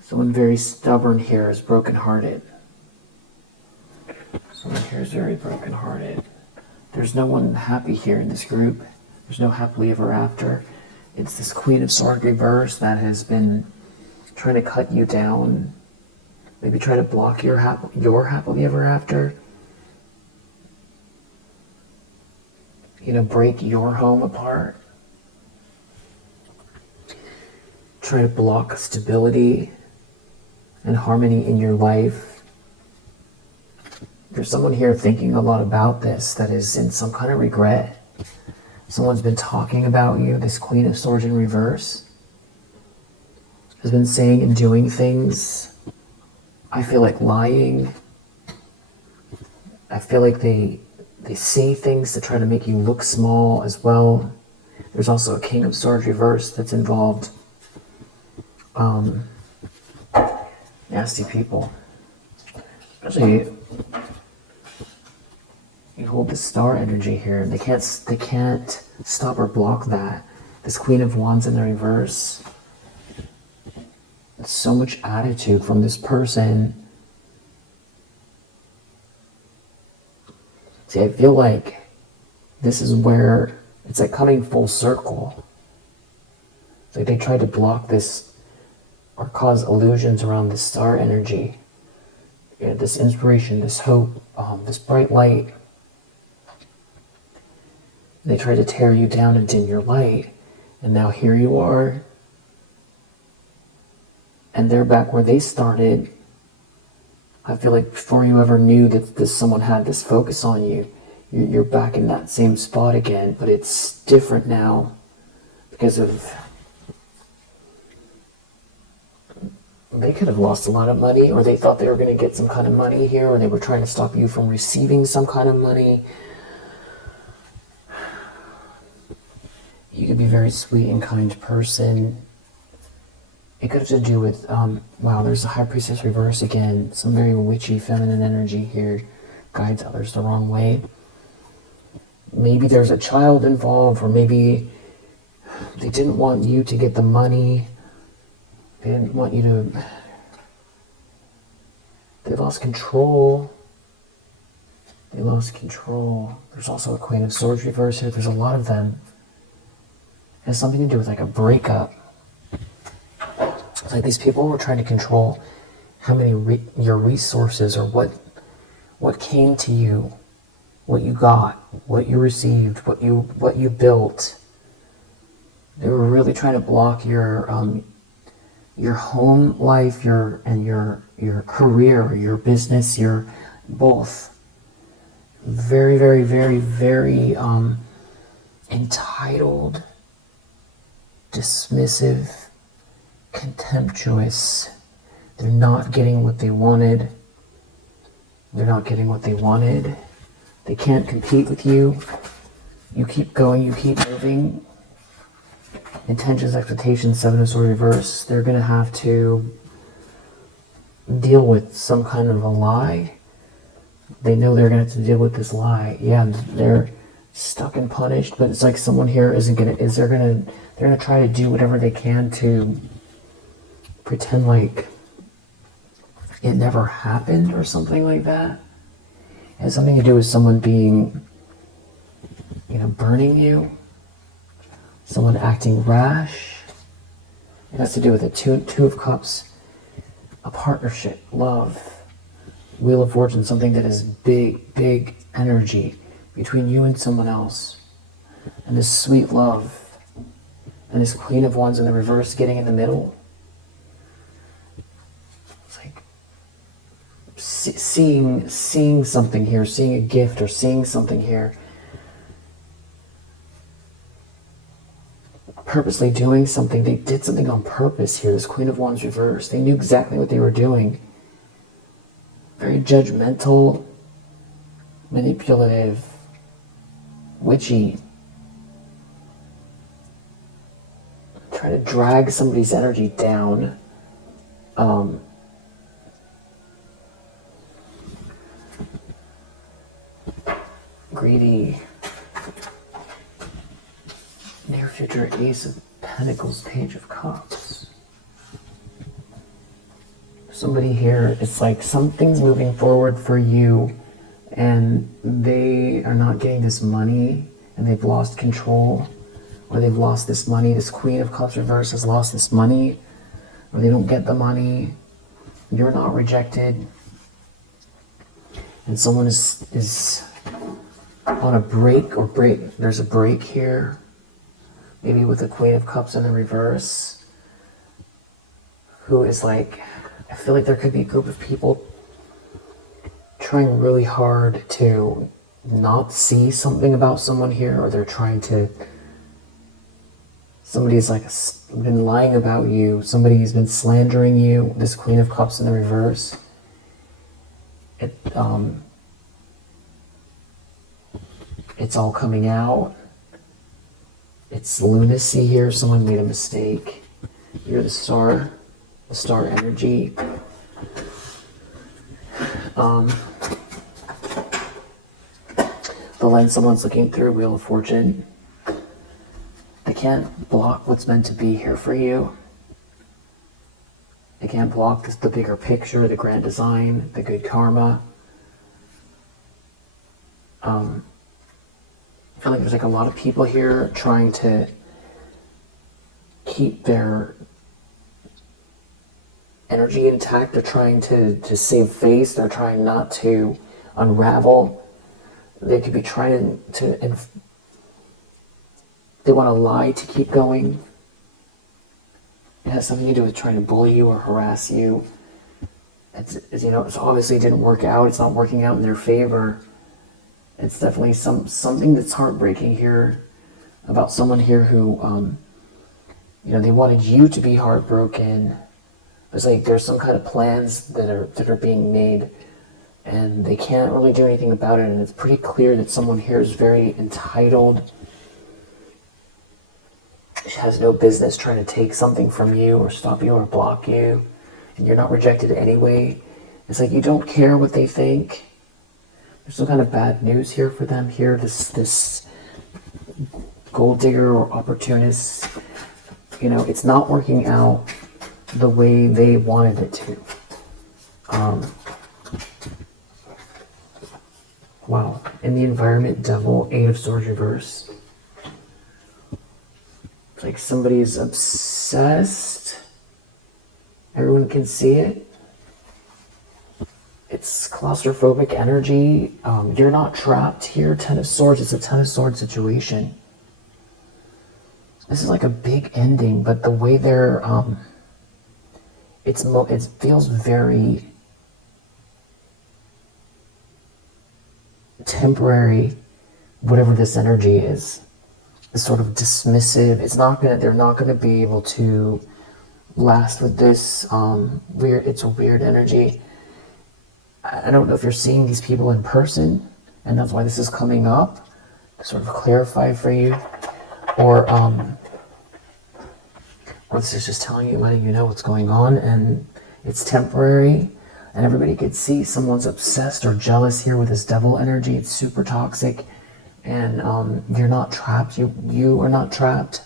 someone very stubborn here is brokenhearted. Someone here is very brokenhearted. There's no one happy here in this group. There's no happily ever after. It's this Queen of Swords reverse that has been trying to cut you down. Maybe try to block your happily ever after. Break your home apart. Try to block stability and harmony in your life. There's someone here thinking a lot about this that is in some kind of regret. Someone's been talking about you. This Queen of Swords in reverse has been saying and doing things. I feel like lying. I feel like they say things to try to make you look small as well. There's also a King of Swords reverse that's involved. Nasty people. Especially, you hold the star energy here. They can't stop or block that. This Queen of Wands in the reverse. So much attitude from this person. See, I feel like this is where it's like coming full circle. It's like they tried to block this or cause illusions around this star energy. Yeah, this inspiration, this hope, this bright light. They tried to tear you down and dim your light. And now here you are. And they're back where they started. I feel like before you ever knew that someone had this focus on you, you're back in that same spot again, but it's different now because of, they could have lost a lot of money, or they thought they were going to get some kind of money here, or they were trying to stop you from receiving some kind of money. You could be a very sweet and kind person. It could have to do with, wow, there's a High Priestess reverse again. Some very witchy, feminine energy here. Guides others the wrong way. Maybe there's a child involved, or maybe they didn't want you to get the money. They didn't want you to... They lost control. They lost control. There's also a Queen of Swords reverse here. There's a lot of them. It has something to do with like a breakup. It's like these people were trying to control how many your resources, or what came to you, what you got, what you received, what you built. They were really trying to block your home life, your career, your business, your both. Very, very, very, very entitled, dismissive, contemptuous. They're not getting what they wanted. They're not getting what they wanted. They can't compete with you. You keep going, you keep moving. Intentions, expectations, Seven of Swords reverse. They're going to have to deal with some kind of a lie. They know they're going to have to deal with this lie. Yeah, they're stuck and punished, but it's like someone here they're going to try to do whatever they can to pretend like it never happened or something like that. It has something to do with someone being, burning you, someone acting rash. It has to do with the two of Cups, a partnership, love, Wheel of Fortune, something that is big, big energy between you and someone else. And this sweet love, and this Queen of Wands in the reverse getting in the middle. It's like seeing something here, seeing a gift or seeing something here. Purposely doing something. They did something on purpose here. This Queen of Wands reverse. They knew exactly what they were doing. Very judgmental, manipulative, witchy. Try to drag somebody's energy down. Greedy. Near future Ace of Pentacles, Page of Cups. Somebody here, it's like something's moving forward for you and they are not getting this money and they've lost control, or they've lost this money. This Queen of Cups reverse has lost this money, or they don't get the money. You're not rejected. And someone is on a break, there's a break here. Maybe with the Queen of Cups in the reverse, who is like, I feel like there could be a group of people trying really hard to not see something about someone here, or they're trying to, somebody's like been lying about you, somebody's been slandering you. This Queen of Cups in the reverse, it's all coming out. It's lunacy here. Someone made a mistake. You're the star energy. The lens someone's looking through, Wheel of Fortune. They can't block what's meant to be here for you. They can't block the bigger picture, the grand design, the good karma. I feel like there's like a lot of people here trying to keep their energy intact. They're trying to save face. They're trying not to unravel. They could be trying to they want to lie to keep going. It has something to do with trying to bully you or harass you. It's obviously it didn't work out. It's not working out in their favor. It's definitely something that's heartbreaking here about someone here who, they wanted you to be heartbroken. It's like there's some kind of plans that are being made, and they can't really do anything about it. And it's pretty clear that someone here is very entitled. She has no business trying to take something from you or stop you or block you, and you're not rejected anyway. It's like you don't care what they think. There's some kind of bad news here for them here. This gold digger or opportunist, it's not working out the way they wanted it to. Wow. In the environment, Devil, 8 of Swords reverse. It's like somebody's obsessed. Everyone can see it. It's claustrophobic energy. You're not trapped here. 10 of Swords. It's a 10 of Swords situation. This is like a big ending, but the way they're, it feels very temporary. Whatever this energy is sort of dismissive. They're not gonna be able to last with this. It's a weird energy. I don't know if you're seeing these people in person, and that's why this is coming up to sort of clarify for you, or this is just telling you, letting you know what's going on, and it's temporary, and everybody could see someone's obsessed or jealous here with this devil energy. It's super toxic, and you're not trapped. You are not trapped,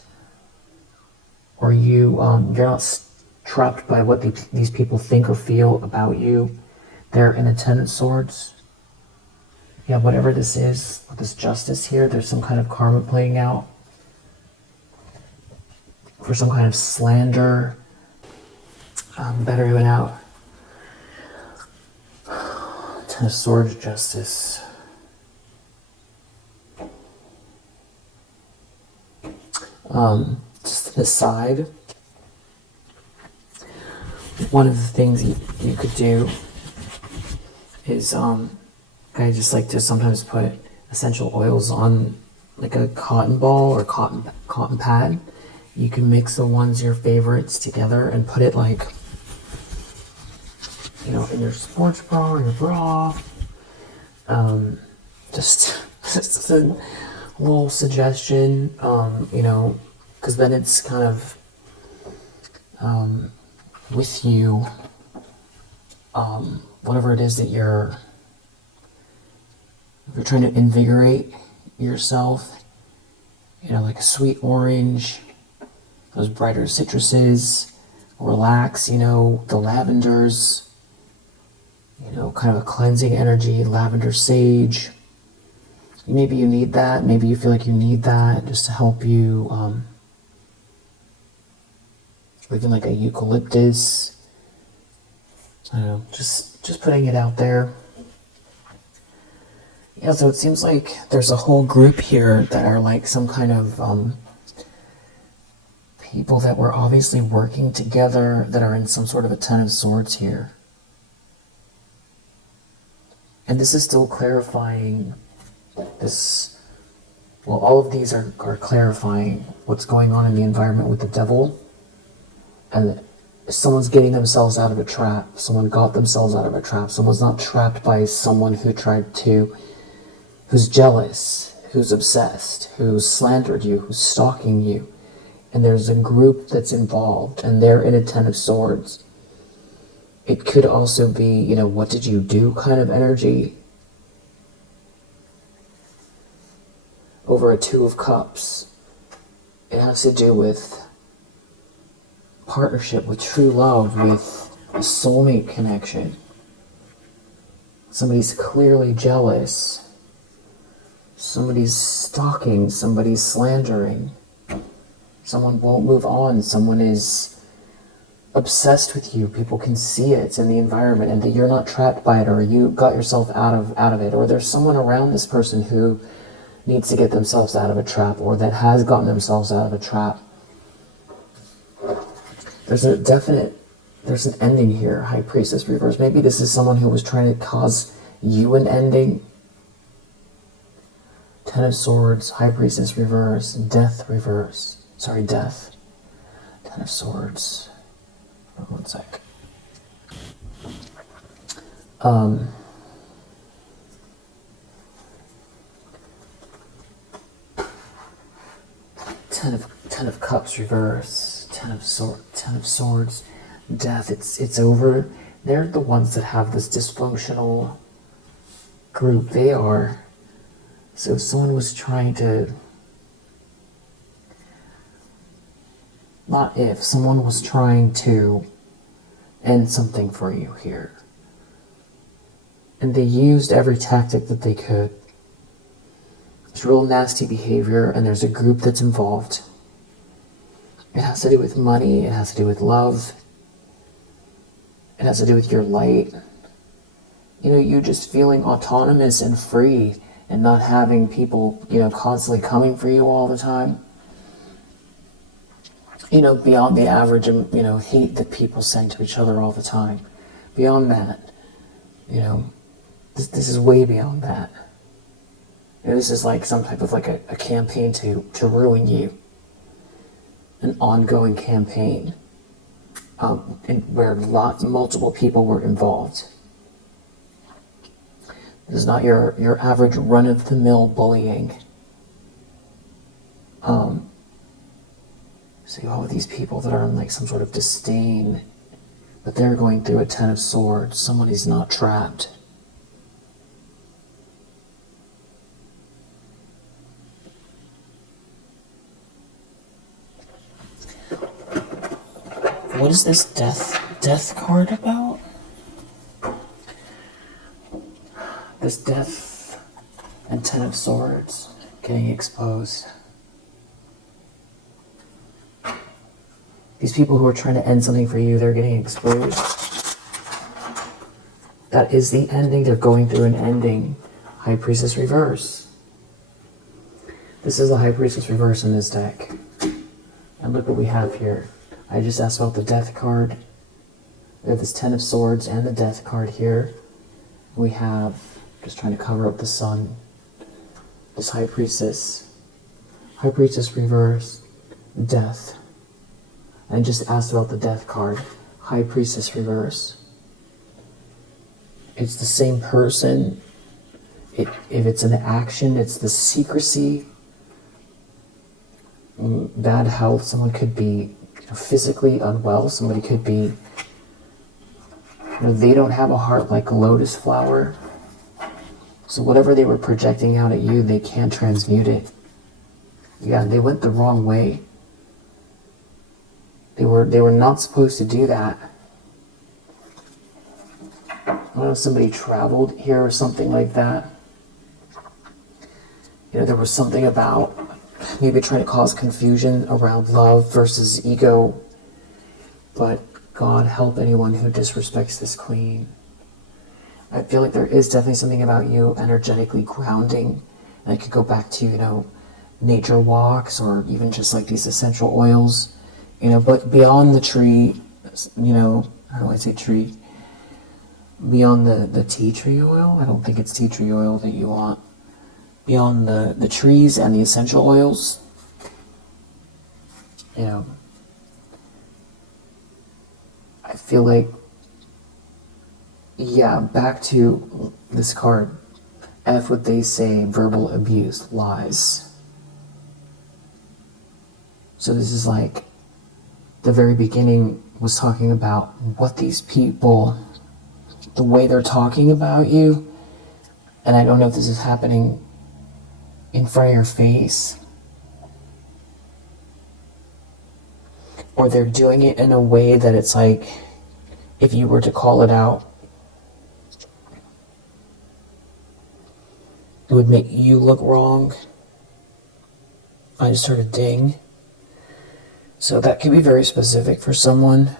or you're not trapped by what these people think or feel about you. They're in a 10 of Swords. Yeah, whatever this is, with this justice here, there's some kind of karma playing out for some kind of slander. Better even out. 10 of Swords, justice. Just to the side, one of the things you could do is I just like to sometimes put essential oils on like a cotton ball or cotton pad. You can mix the ones your favorites together and put it like in your sports bra or your bra. Just a little suggestion, because then it's kind of with you. Whatever it is that you're trying to invigorate yourself, like a sweet orange, those brighter citruses, relax, the lavenders, kind of a cleansing energy, lavender sage. Maybe you need that. Maybe you feel like you need that just to help you, even like a eucalyptus. I don't know, just putting it out there. Yeah, so it seems like there's a whole group here that are like some kind of people that were obviously working together that are in some sort of a 10 of Swords here. And this is still clarifying this. Well, all of these are clarifying what's going on in the environment with the devil. And someone's getting themselves out of a trap. Someone got themselves out of a trap. Someone's not trapped by someone who's jealous, who's obsessed, who's slandered you, who's stalking you. And there's a group that's involved, and they're in a Ten of Swords. It could also be, what did you do kind of energy. Over a Two of Cups. It has to do with partnership, with true love, with a soulmate connection. Somebody's clearly jealous. Somebody's stalking. Somebody's slandering. Someone won't move on. Someone is obsessed with you. People can see it in the environment, and that you're not trapped by it, or you got yourself out of it, or there's someone around this person who needs to get themselves out of a trap, or that has gotten themselves out of a trap. There's an ending here. High Priestess reverse. Maybe this is someone who was trying to cause you an ending. Ten of Swords, High Priestess reverse, Death reverse. Sorry, Death. Ten of Swords. One sec. Ten of Cups reverse. Ten of Swords. Death. It's over. They're the ones that have this dysfunctional group. They are. So if someone was trying to, someone was trying to end something for you here, and they used every tactic that they could. It's real nasty behavior, and there's a group that's involved. It has to do with money, it has to do with love, it has to do with your light. You just feeling autonomous and free, and not having people, constantly coming for you all the time. Beyond the average, hate that people send to each other all the time. Beyond that, this is way beyond that. This is like some type of like a campaign to ruin you. An ongoing campaign where multiple people were involved. This is not your average run-of-the-mill bullying. See all of these people that are in like some sort of disdain, but they're going through a Ten of Swords. Somebody's not trapped. What is this death card about? This Death and Ten of Swords getting exposed. These people who are trying to end something for you, they're getting exposed. That is the ending. They're going through an ending. High Priestess reverse. This is the High Priestess reverse in this deck. And look what we have here. I just asked about the Death card. We have this Ten of Swords and the Death card here. We have, just trying to cover up the sun, this High Priestess. High Priestess reverse, Death. I just asked about the Death card. High Priestess reverse. It's the same person. If it's an action, it's the secrecy. Bad health. Someone could be physically unwell. Somebody could be, they don't have a heart like a lotus flower. So whatever they were projecting out at you, they can't transmute it. Yeah, they went the wrong way. They were not supposed to do that. I don't know if somebody traveled here or something like that. There was something about maybe trying to cause confusion around love versus ego. But God help anyone who disrespects this queen. I feel like there is definitely something about you energetically grounding. And I could go back to, nature walks, or even just like these essential oils. But beyond the tree, how do I say tree? beyond the tea tree oil. I don't think it's tea tree oil that you want. Beyond the trees and the essential oils, you know, I feel like, yeah, back to this card. F what they say, verbal abuse, lies. So this is like, the very beginning was talking about what these people, the way they're talking about you, and I don't know if this is happening in front of your face, or they're doing it in a way that it's like, if you were to call it out, it would make you look wrong. I just heard a ding. So that could be very specific for someone.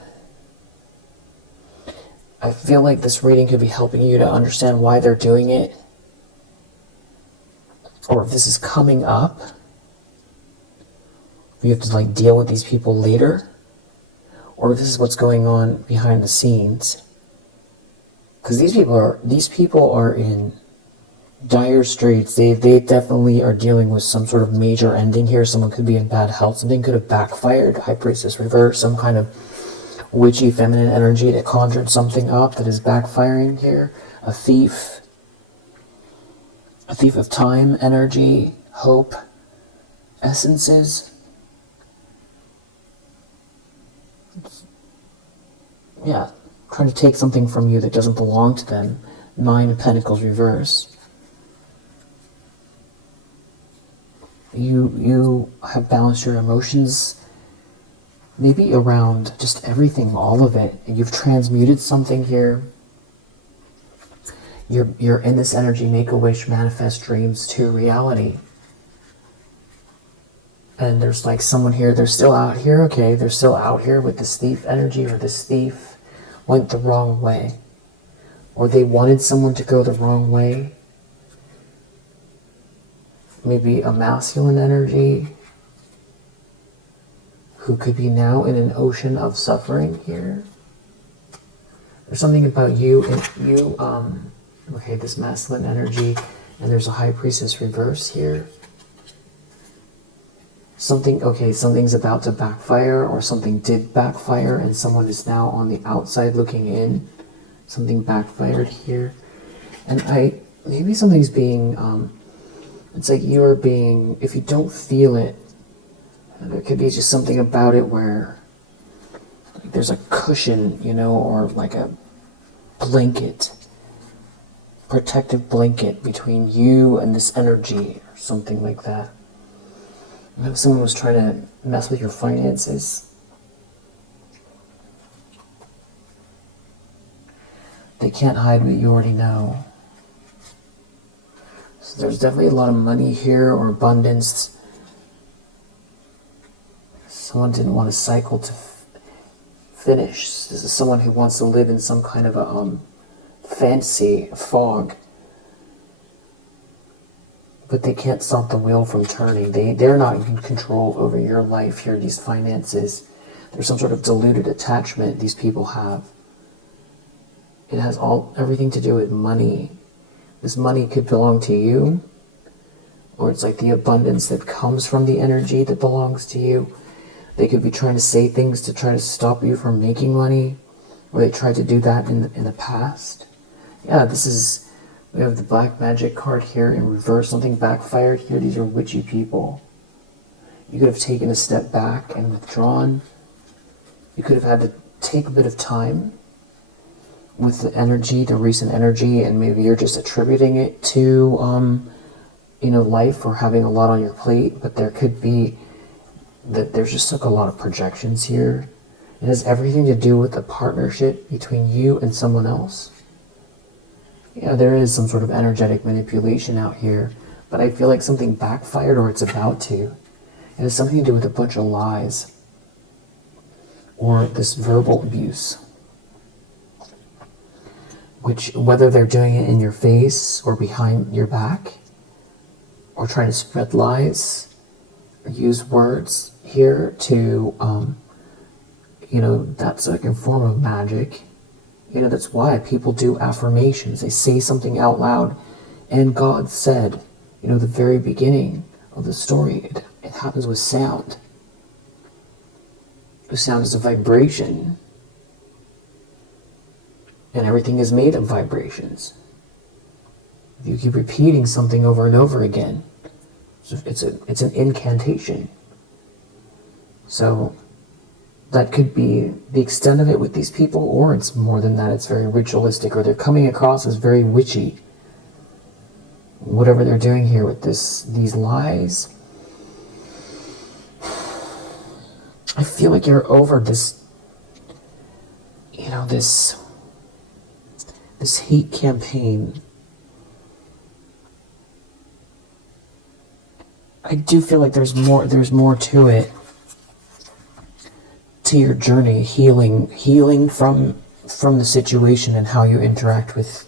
I feel like this reading could be helping you to understand why they're doing it. Or if this is coming up, you have to like deal with these people later. Or if this is what's going on behind the scenes. Because these people are in dire straits. They definitely are dealing with some sort of major ending here. Someone could be in bad health. Something could have backfired. High Priestess reverse. Some kind of witchy feminine energy that conjured something up that is backfiring here. A thief. A thief of time, energy, hope, essences. Yeah, trying to take something from you that doesn't belong to them. Nine of Pentacles reverse. You have balanced your emotions maybe around just everything, all of it. You've transmuted something here. You're in this energy, make a wish, manifest dreams to reality. And there's like someone here, they're still out here, okay, they're still out here with this thief energy, or this thief went the wrong way. Or they wanted someone to go the wrong way. Maybe a masculine energy who could be now in an ocean of suffering here. There's something about you and you, okay, this masculine energy, and there's a High Priestess reverse here. Something's about to backfire, or something did backfire, and someone is now on the outside looking in. Something backfired here. And maybe something's being, it's like you are being, if you don't feel it, there could be just something about it where like there's a cushion, you know, or like a blanket, protective blanket between you and this energy, or something like that. If someone was trying to mess with your finances, they can't hide what you already know. So there's definitely a lot of money here, or abundance. Someone didn't want a cycle to finish. This is someone who wants to live in some kind of a fantasy, a fog. But they can't stop the wheel from turning. They're not in control over your life here, these finances. There's some sort of diluted attachment these people have. It has everything to do with money. This money could belong to you, or it's like the abundance that comes from the energy that belongs to you. They could be trying to say things to try to stop you from making money, or they tried to do that in the past. Yeah, we have the Black Magic card here in reverse. Something backfired here. These are witchy people. You could have taken a step back and withdrawn. You could have had to take a bit of time with the energy, the recent energy, and maybe you're just attributing it to, life or having a lot on your plate. But there could be that there's just like a lot of projections here. It has everything to do with the partnership between you and someone else. Yeah, there is some sort of energetic manipulation out here, but I feel like something backfired, or it's about to. It has something to do with a bunch of lies, or this verbal abuse, which, whether they're doing it in your face or behind your back, or trying to spread lies, or use words here to, that's like a form of magic. That's why people do affirmations. They say something out loud. And God said, the very beginning of the story, it happens with sound. The sound is a vibration. And everything is made of vibrations. If you keep repeating something over and over again, it's an incantation. So that could be the extent of it with these people, or it's more than that. It's very ritualistic, or they're coming across as very witchy. Whatever they're doing here with these lies, I feel like you're over this, this hate campaign. I do feel like there's more to it, to your journey, healing from the situation and how you interact with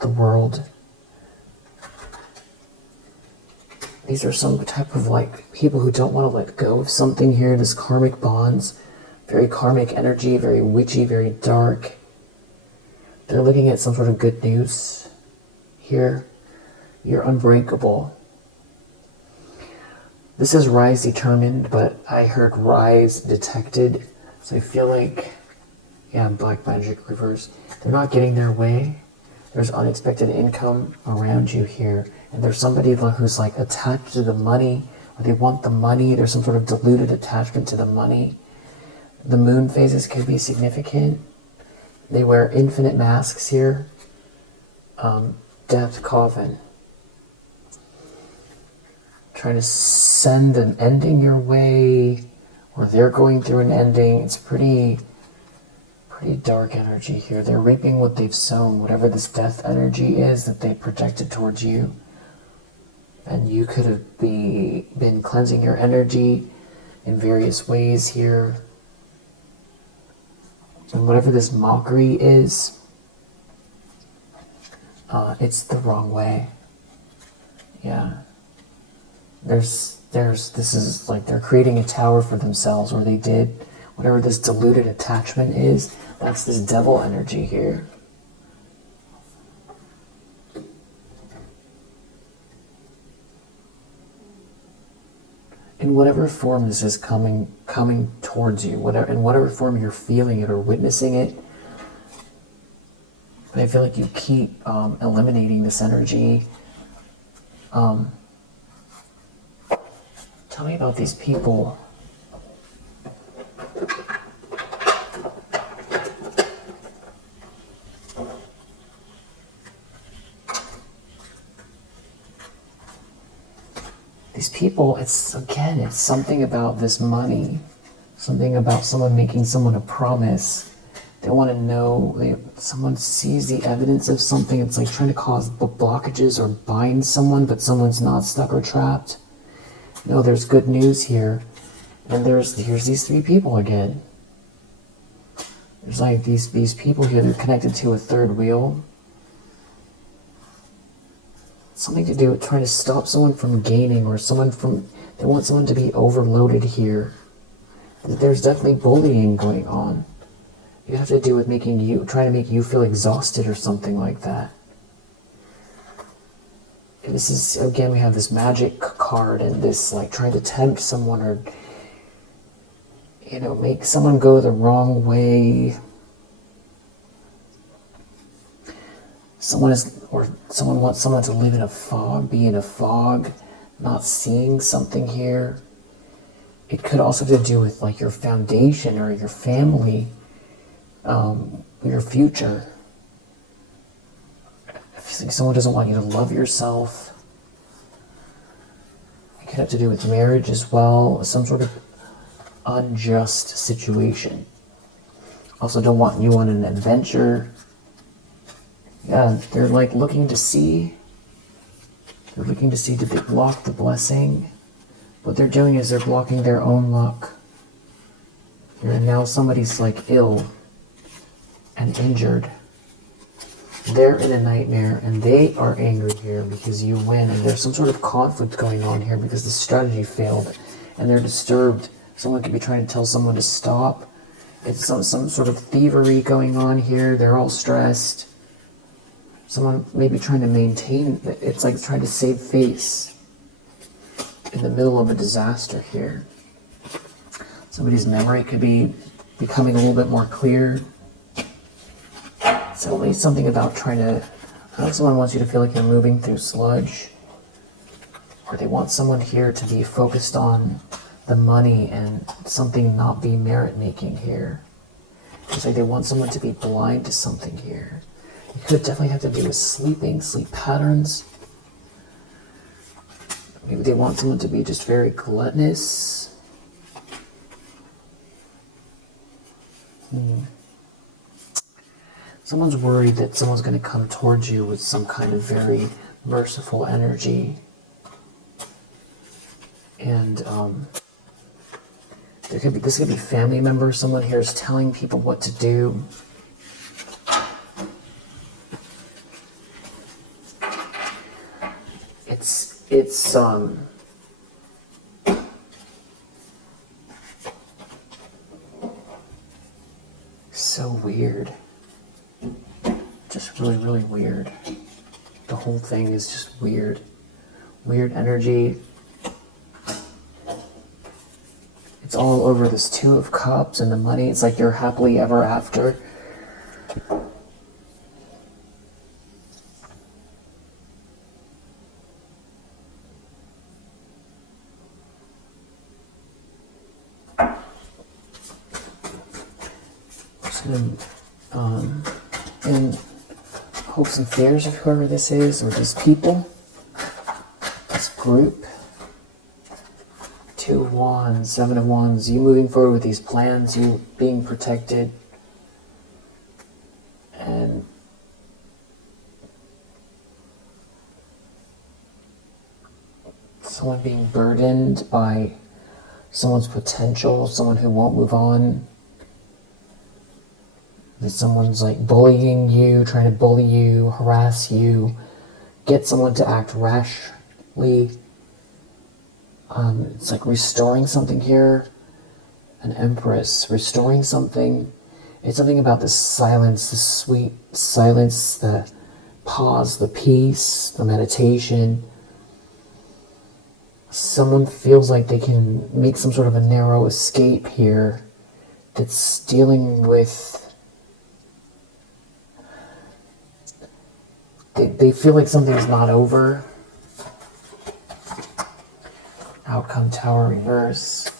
the world. These are some type of people who don't want to let go of something here. This karmic bonds, very karmic energy, very witchy, very dark. They're looking at some sort of good news here. You're unbreakable. This is rise determined, but I heard rise detected. So I feel like, black magic reverse. They're not getting their way. There's unexpected income around you here. And there's somebody who's attached to the money, or they want the money. There's some sort of diluted attachment to the money. The moon phases could be significant. They wear infinite masks here. Death coffin. Trying to send an ending your way, or they're going through an ending. It's pretty dark energy here. They're reaping what they've sown, whatever this death energy is that they projected towards you. And you could have been cleansing your energy in various ways here. And whatever this mockery is, it's the wrong way. Yeah. This is they're creating a tower for themselves, or they did. Whatever this diluted attachment is, that's this devil energy here. In whatever form this is coming towards you, in whatever form you're feeling it or witnessing it, but I feel like you keep eliminating this energy. Tell me about these people. These people, it's something about this money, something about someone making someone a promise. They want to know, someone sees the evidence of something. It's like trying to cause blockages or bind someone, but someone's not stuck or trapped. No, there's good news here. And here's these three people again. There's these people here that are connected to a third wheel. Something to do with trying to stop someone from gaining, or they want someone to be overloaded here. There's definitely bullying going on. You have to do with trying to make you feel exhausted or something like that. And this is, again, we have this magic card and this trying to tempt someone, or make someone go the wrong way. Someone wants someone to live in a fog, be in a fog, not seeing something here. It could also have to do with your foundation or your family, your future. I feel like someone doesn't want you to love yourself. It could have to do with marriage as well, some sort of unjust situation. Also don't want you on an adventure. Yeah, they're looking to see. They're looking to see, did they block the blessing? What they're doing is they're blocking their own luck. And now somebody's ill and injured. They're in a nightmare and they are angry here because you win, and there's some sort of conflict going on here because the strategy failed and they're disturbed. Someone could be trying to tell someone to stop, It's some sort of thievery going on here. They're all stressed. Someone maybe trying to maintain, it's like trying to save face in the middle of a disaster here. Somebody's memory could be becoming a little bit more clear. So at least something about trying to, I think someone wants you to feel like you're moving through sludge. Or they want someone here to be focused on the money and something not be merit making here. It's like they want someone to be blind to something here. It could definitely have to do with sleep patterns. Maybe they want someone to be just very gluttonous. Someone's worried that someone's going to come towards you with some kind of very merciful energy. And this could be family members. Someone here is telling people what to do. It's so weird. Just really, really weird. The whole thing is just weird. Weird energy. It's all over this Two of Cups and the money. It's like you're happily ever after. In hopes and fears of whoever this is, or these people, this group. Two of Wands, Seven of Wands, you moving forward with these plans, you being protected, and someone being burdened by someone's potential, someone who won't move on. That someone's like bullying you, trying to bully you, harass you, get someone to act rashly. It's like restoring something here. An Empress, restoring something. It's something about the silence, the sweet silence, the pause, the peace, the meditation. Someone feels like they can make some sort of a narrow escape here that's dealing with... They feel like something's not over. Outcome Tower reverse.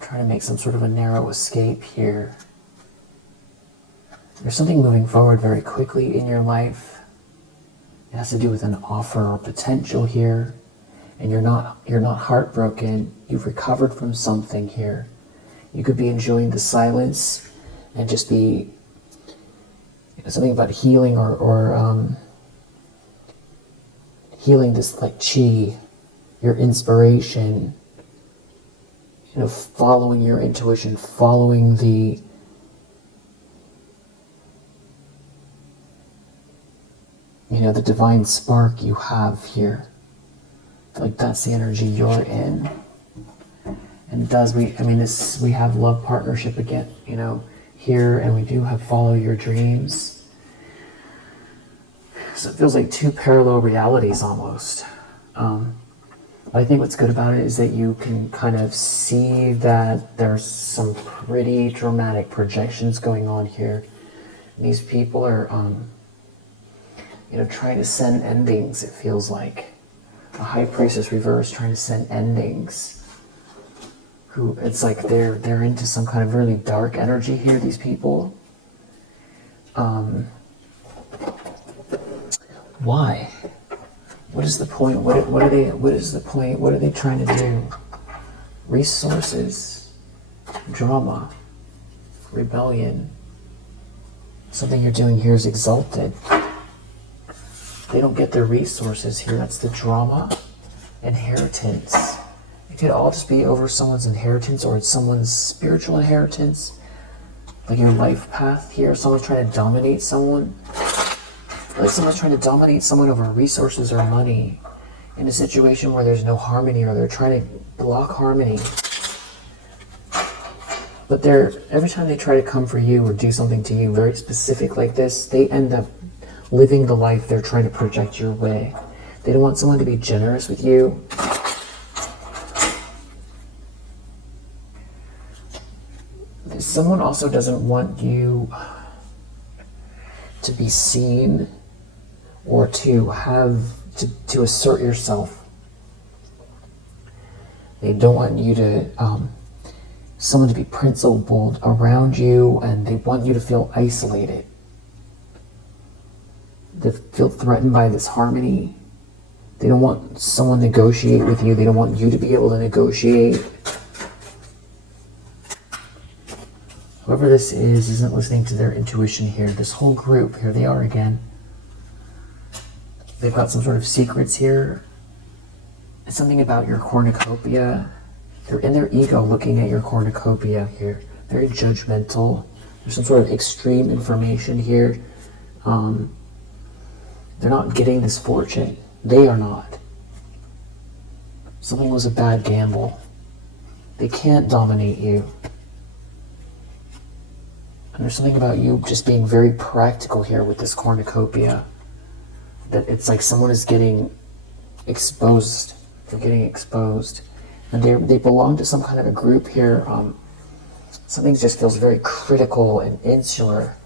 Trying to make some sort of a narrow escape here. There's something moving forward very quickly in your life. It has to do with an offer or potential here. And you're not heartbroken. You've recovered from something here. You could be enjoying the silence and just be something about healing or healing this like chi, your inspiration, following your intuition, following the the divine spark you have here. Like that's the energy you're in. And it does, we have love partnership again, here, and we do have follow your dreams. So it feels like two parallel realities almost. But I think what's good about it is that you can kind of see that there's some pretty dramatic projections going on here. These people are, trying to send endings, it feels like. A High Priestess reverse trying to send endings. Who, it's like they're into some kind of really dark energy here, these people. Why? What is the point? What is the point? What are they trying to do? Resources, drama, rebellion. Something you're doing here is exalted. They don't get their resources here. That's the drama. Inheritance. It could all just be over someone's inheritance or it's someone's spiritual inheritance. Like your life path here. Someone's trying to dominate someone. Like someone's trying to dominate someone over resources or money in a situation where there's no harmony or they're trying to block harmony. But they're, every time they try to come for you or do something to you very specific like this, they end up living the life they're trying to project your way. They don't want someone to be generous with you. Someone also doesn't want you to be seen or to have to assert yourself. They don't want you to someone to be principled around you, and they want you to feel isolated. They feel threatened by this harmony. They don't want someone to negotiate with you. They don't want you to be able to negotiate. Whoever this is isn't listening to their intuition here. This whole group, here they are again. They've got some sort of secrets here. It's something about your cornucopia. They're in their ego looking at your cornucopia here. Very judgmental. There's some sort of extreme information here. They're not getting this fortune. They are not. Something was a bad gamble. They can't dominate you. And there's something about you just being very practical here with this cornucopia. That it's like someone is getting exposed. They're getting exposed. And they belong to some kind of a group here. Something just feels very critical and insular.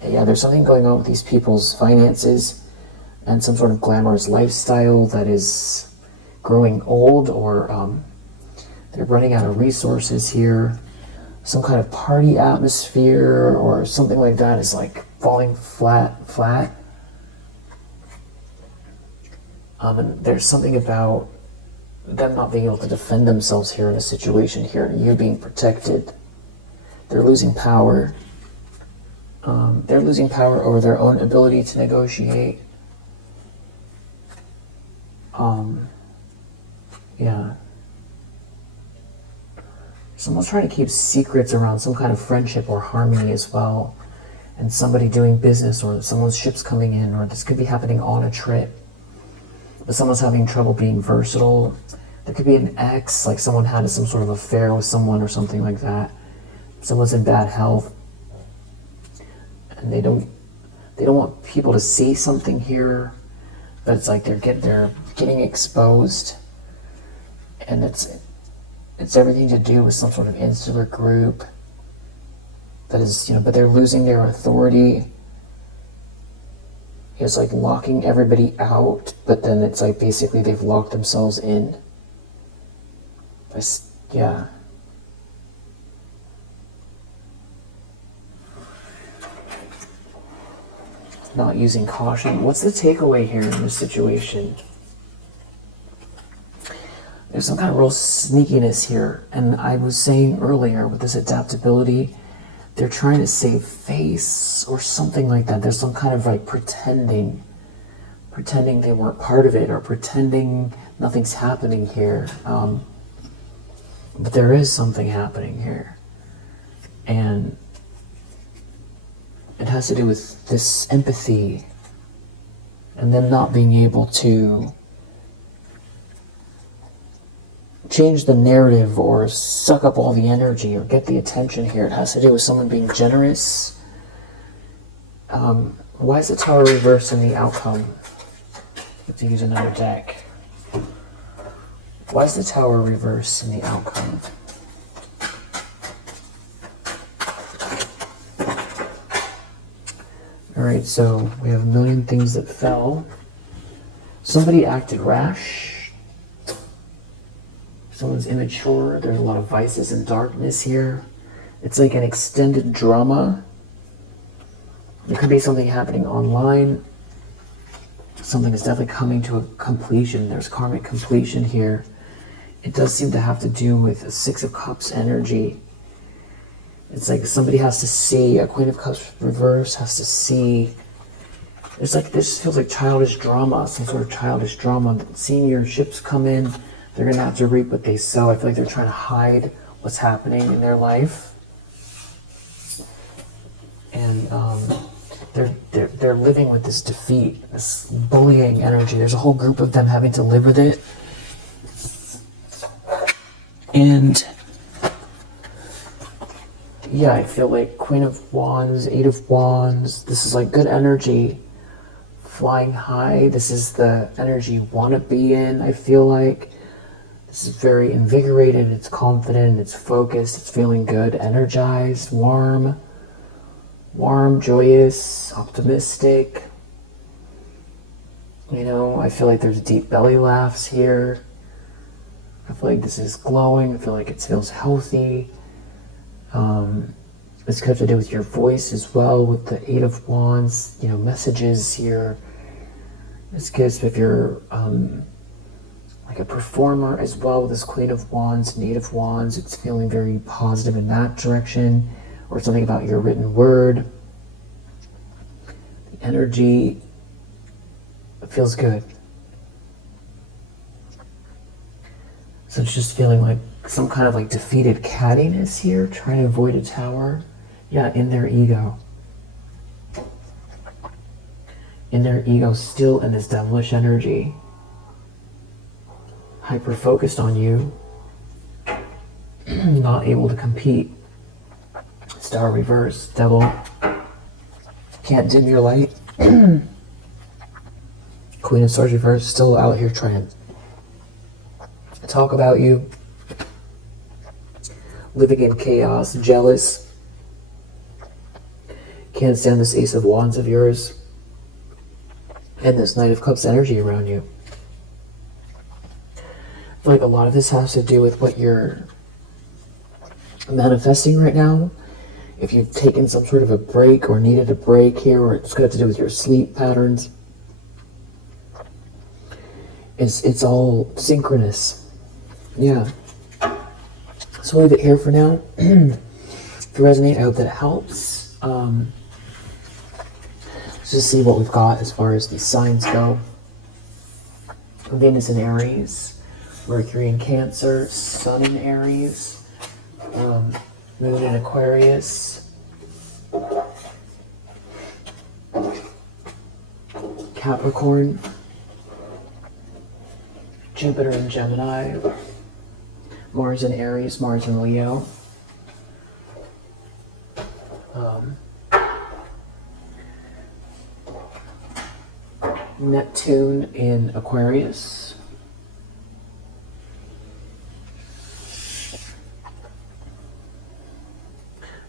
And yeah, there's something going on with these people's finances and some sort of glamorous lifestyle that is growing old, or they're running out of resources here. Some kind of party atmosphere or something like that is like falling flat. And there's something about them not being able to defend themselves here in a situation here, you being protected. They're losing power. They're losing power over their own ability to negotiate. Yeah. Someone's trying to keep secrets around some kind of friendship or harmony as well. And somebody doing business, or someone's ship's coming in, or this could be happening on a trip. But someone's having trouble being versatile. There could be an ex, like someone had some sort of affair with someone or something like that. Someone's in bad health. And they don't want people to see something here. But it's like they're getting exposed. And it's everything to do with some sort of insular group that is, but they're losing their authority. It's like locking everybody out, but then it's like basically they've locked themselves in. Yeah. Not using caution. What's the takeaway here in this situation? There's some kind of real sneakiness here. And I was saying earlier, with this adaptability, they're trying to save face or something like that. There's some kind of like pretending they weren't part of it, or pretending nothing's happening here. But there is something happening here. And it has to do with this empathy and them not being able to change the narrative or suck up all the energy or get the attention here. It has to do with someone being generous. Why is the Tower reversed in the outcome? Let's use another deck. Why is the Tower reversed in the outcome? Alright, so we have a million things that fell. Somebody acted rash. Someone's immature. There's a lot of vices and darkness here. It's like an extended drama. There could be something happening online. Something is definitely coming to a completion. There's karmic completion here. It does seem to have to do with a Six of Cups energy. It's like somebody has to see, a Queen of Cups reverse has to see. There's like, this feels like childish drama, some sort of childish drama. Seeing your ships come in, they're going to have to reap what they sow. I feel like they're trying to hide what's happening in their life. And they're living with this defeat, this bullying energy. There's a whole group of them having to live with it. yeah, I feel like Queen of Wands, Eight of Wands. This is like good energy, flying high. This is the energy you want to be in, I feel like. This is very invigorated, it's confident, it's focused, it's feeling good, energized, warm, joyous, optimistic. You know, I feel like there's deep belly laughs here. I feel like this is glowing. I feel like it feels healthy. This could have to do with your voice as well, with the Eight of Wands, you know, messages here. This gives if you're like a performer as well with this Queen of Wands and Eight of Wands. It's feeling very positive in that direction, or something about your written word. The energy feels good. So it's just feeling like some kind of like defeated cattiness here, trying to avoid a tower. Yeah, in their ego. In their ego, still in this devilish energy. Hyper focused on you. Not able to compete. Star reverse, devil. Can't dim your light. Queen of Swords reverse, still out here trying to talk about you. Living in chaos, jealous. Can't stand this Ace of Wands of yours. And this Knight of Cups energy around you. I feel like a lot of this has to do with what you're manifesting right now. If you've taken some sort of a break or needed a break here, or it's got to do with your sleep patterns. It's all synchronous. Yeah. So we'll leave it here for now. If you resonate, I hope that it helps. Let's just see what we've got as far as these signs go. Venus in Aries, Mercury in Cancer, Sun in Aries, Moon in Aquarius, Capricorn, Jupiter in Gemini, Mars in Aries, Mars in Leo, Neptune in Aquarius,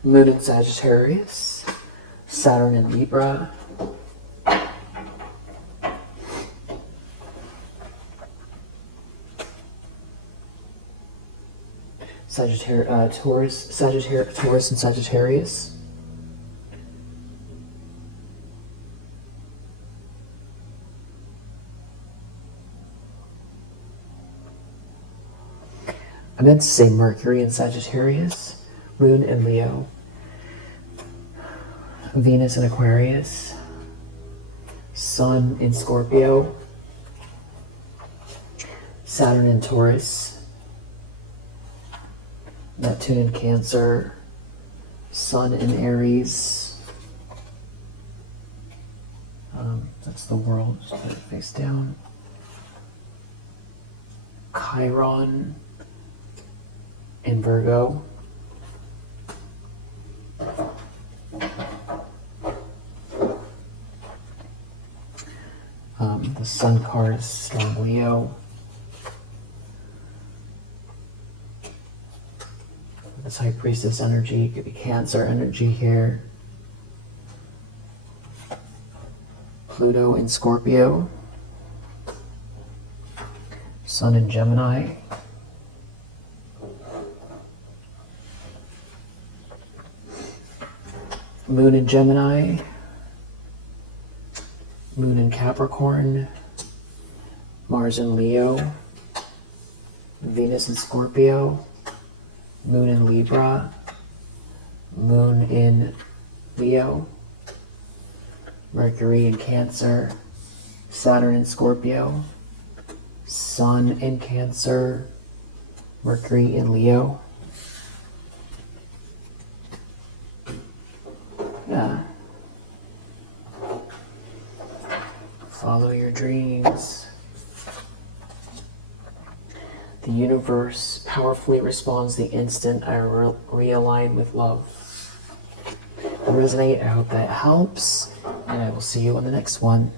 Moon in Sagittarius, Saturn in Libra, Taurus and Sagittarius, I meant to say Mercury in Sagittarius, Moon in Leo, Venus in Aquarius, Sun in Scorpio, Saturn in Taurus, Neptune in Cancer, Sun in Aries. That's the world, just put it face down. Chiron in Virgo. The Sun card is Storm Leo. This High Priestess energy could be Cancer energy here. Pluto in Scorpio. Sun in Gemini. Moon in Gemini. Moon in Capricorn. Mars in Leo. Venus in Scorpio. Moon in Libra, Moon in Leo, Mercury in Cancer, Saturn in Scorpio, Sun in Cancer, Mercury in Leo. Yeah. Follow your dreams. The universe powerfully responds the instant I realign with love. resonate. I hope that helps. And I will see you on the next one.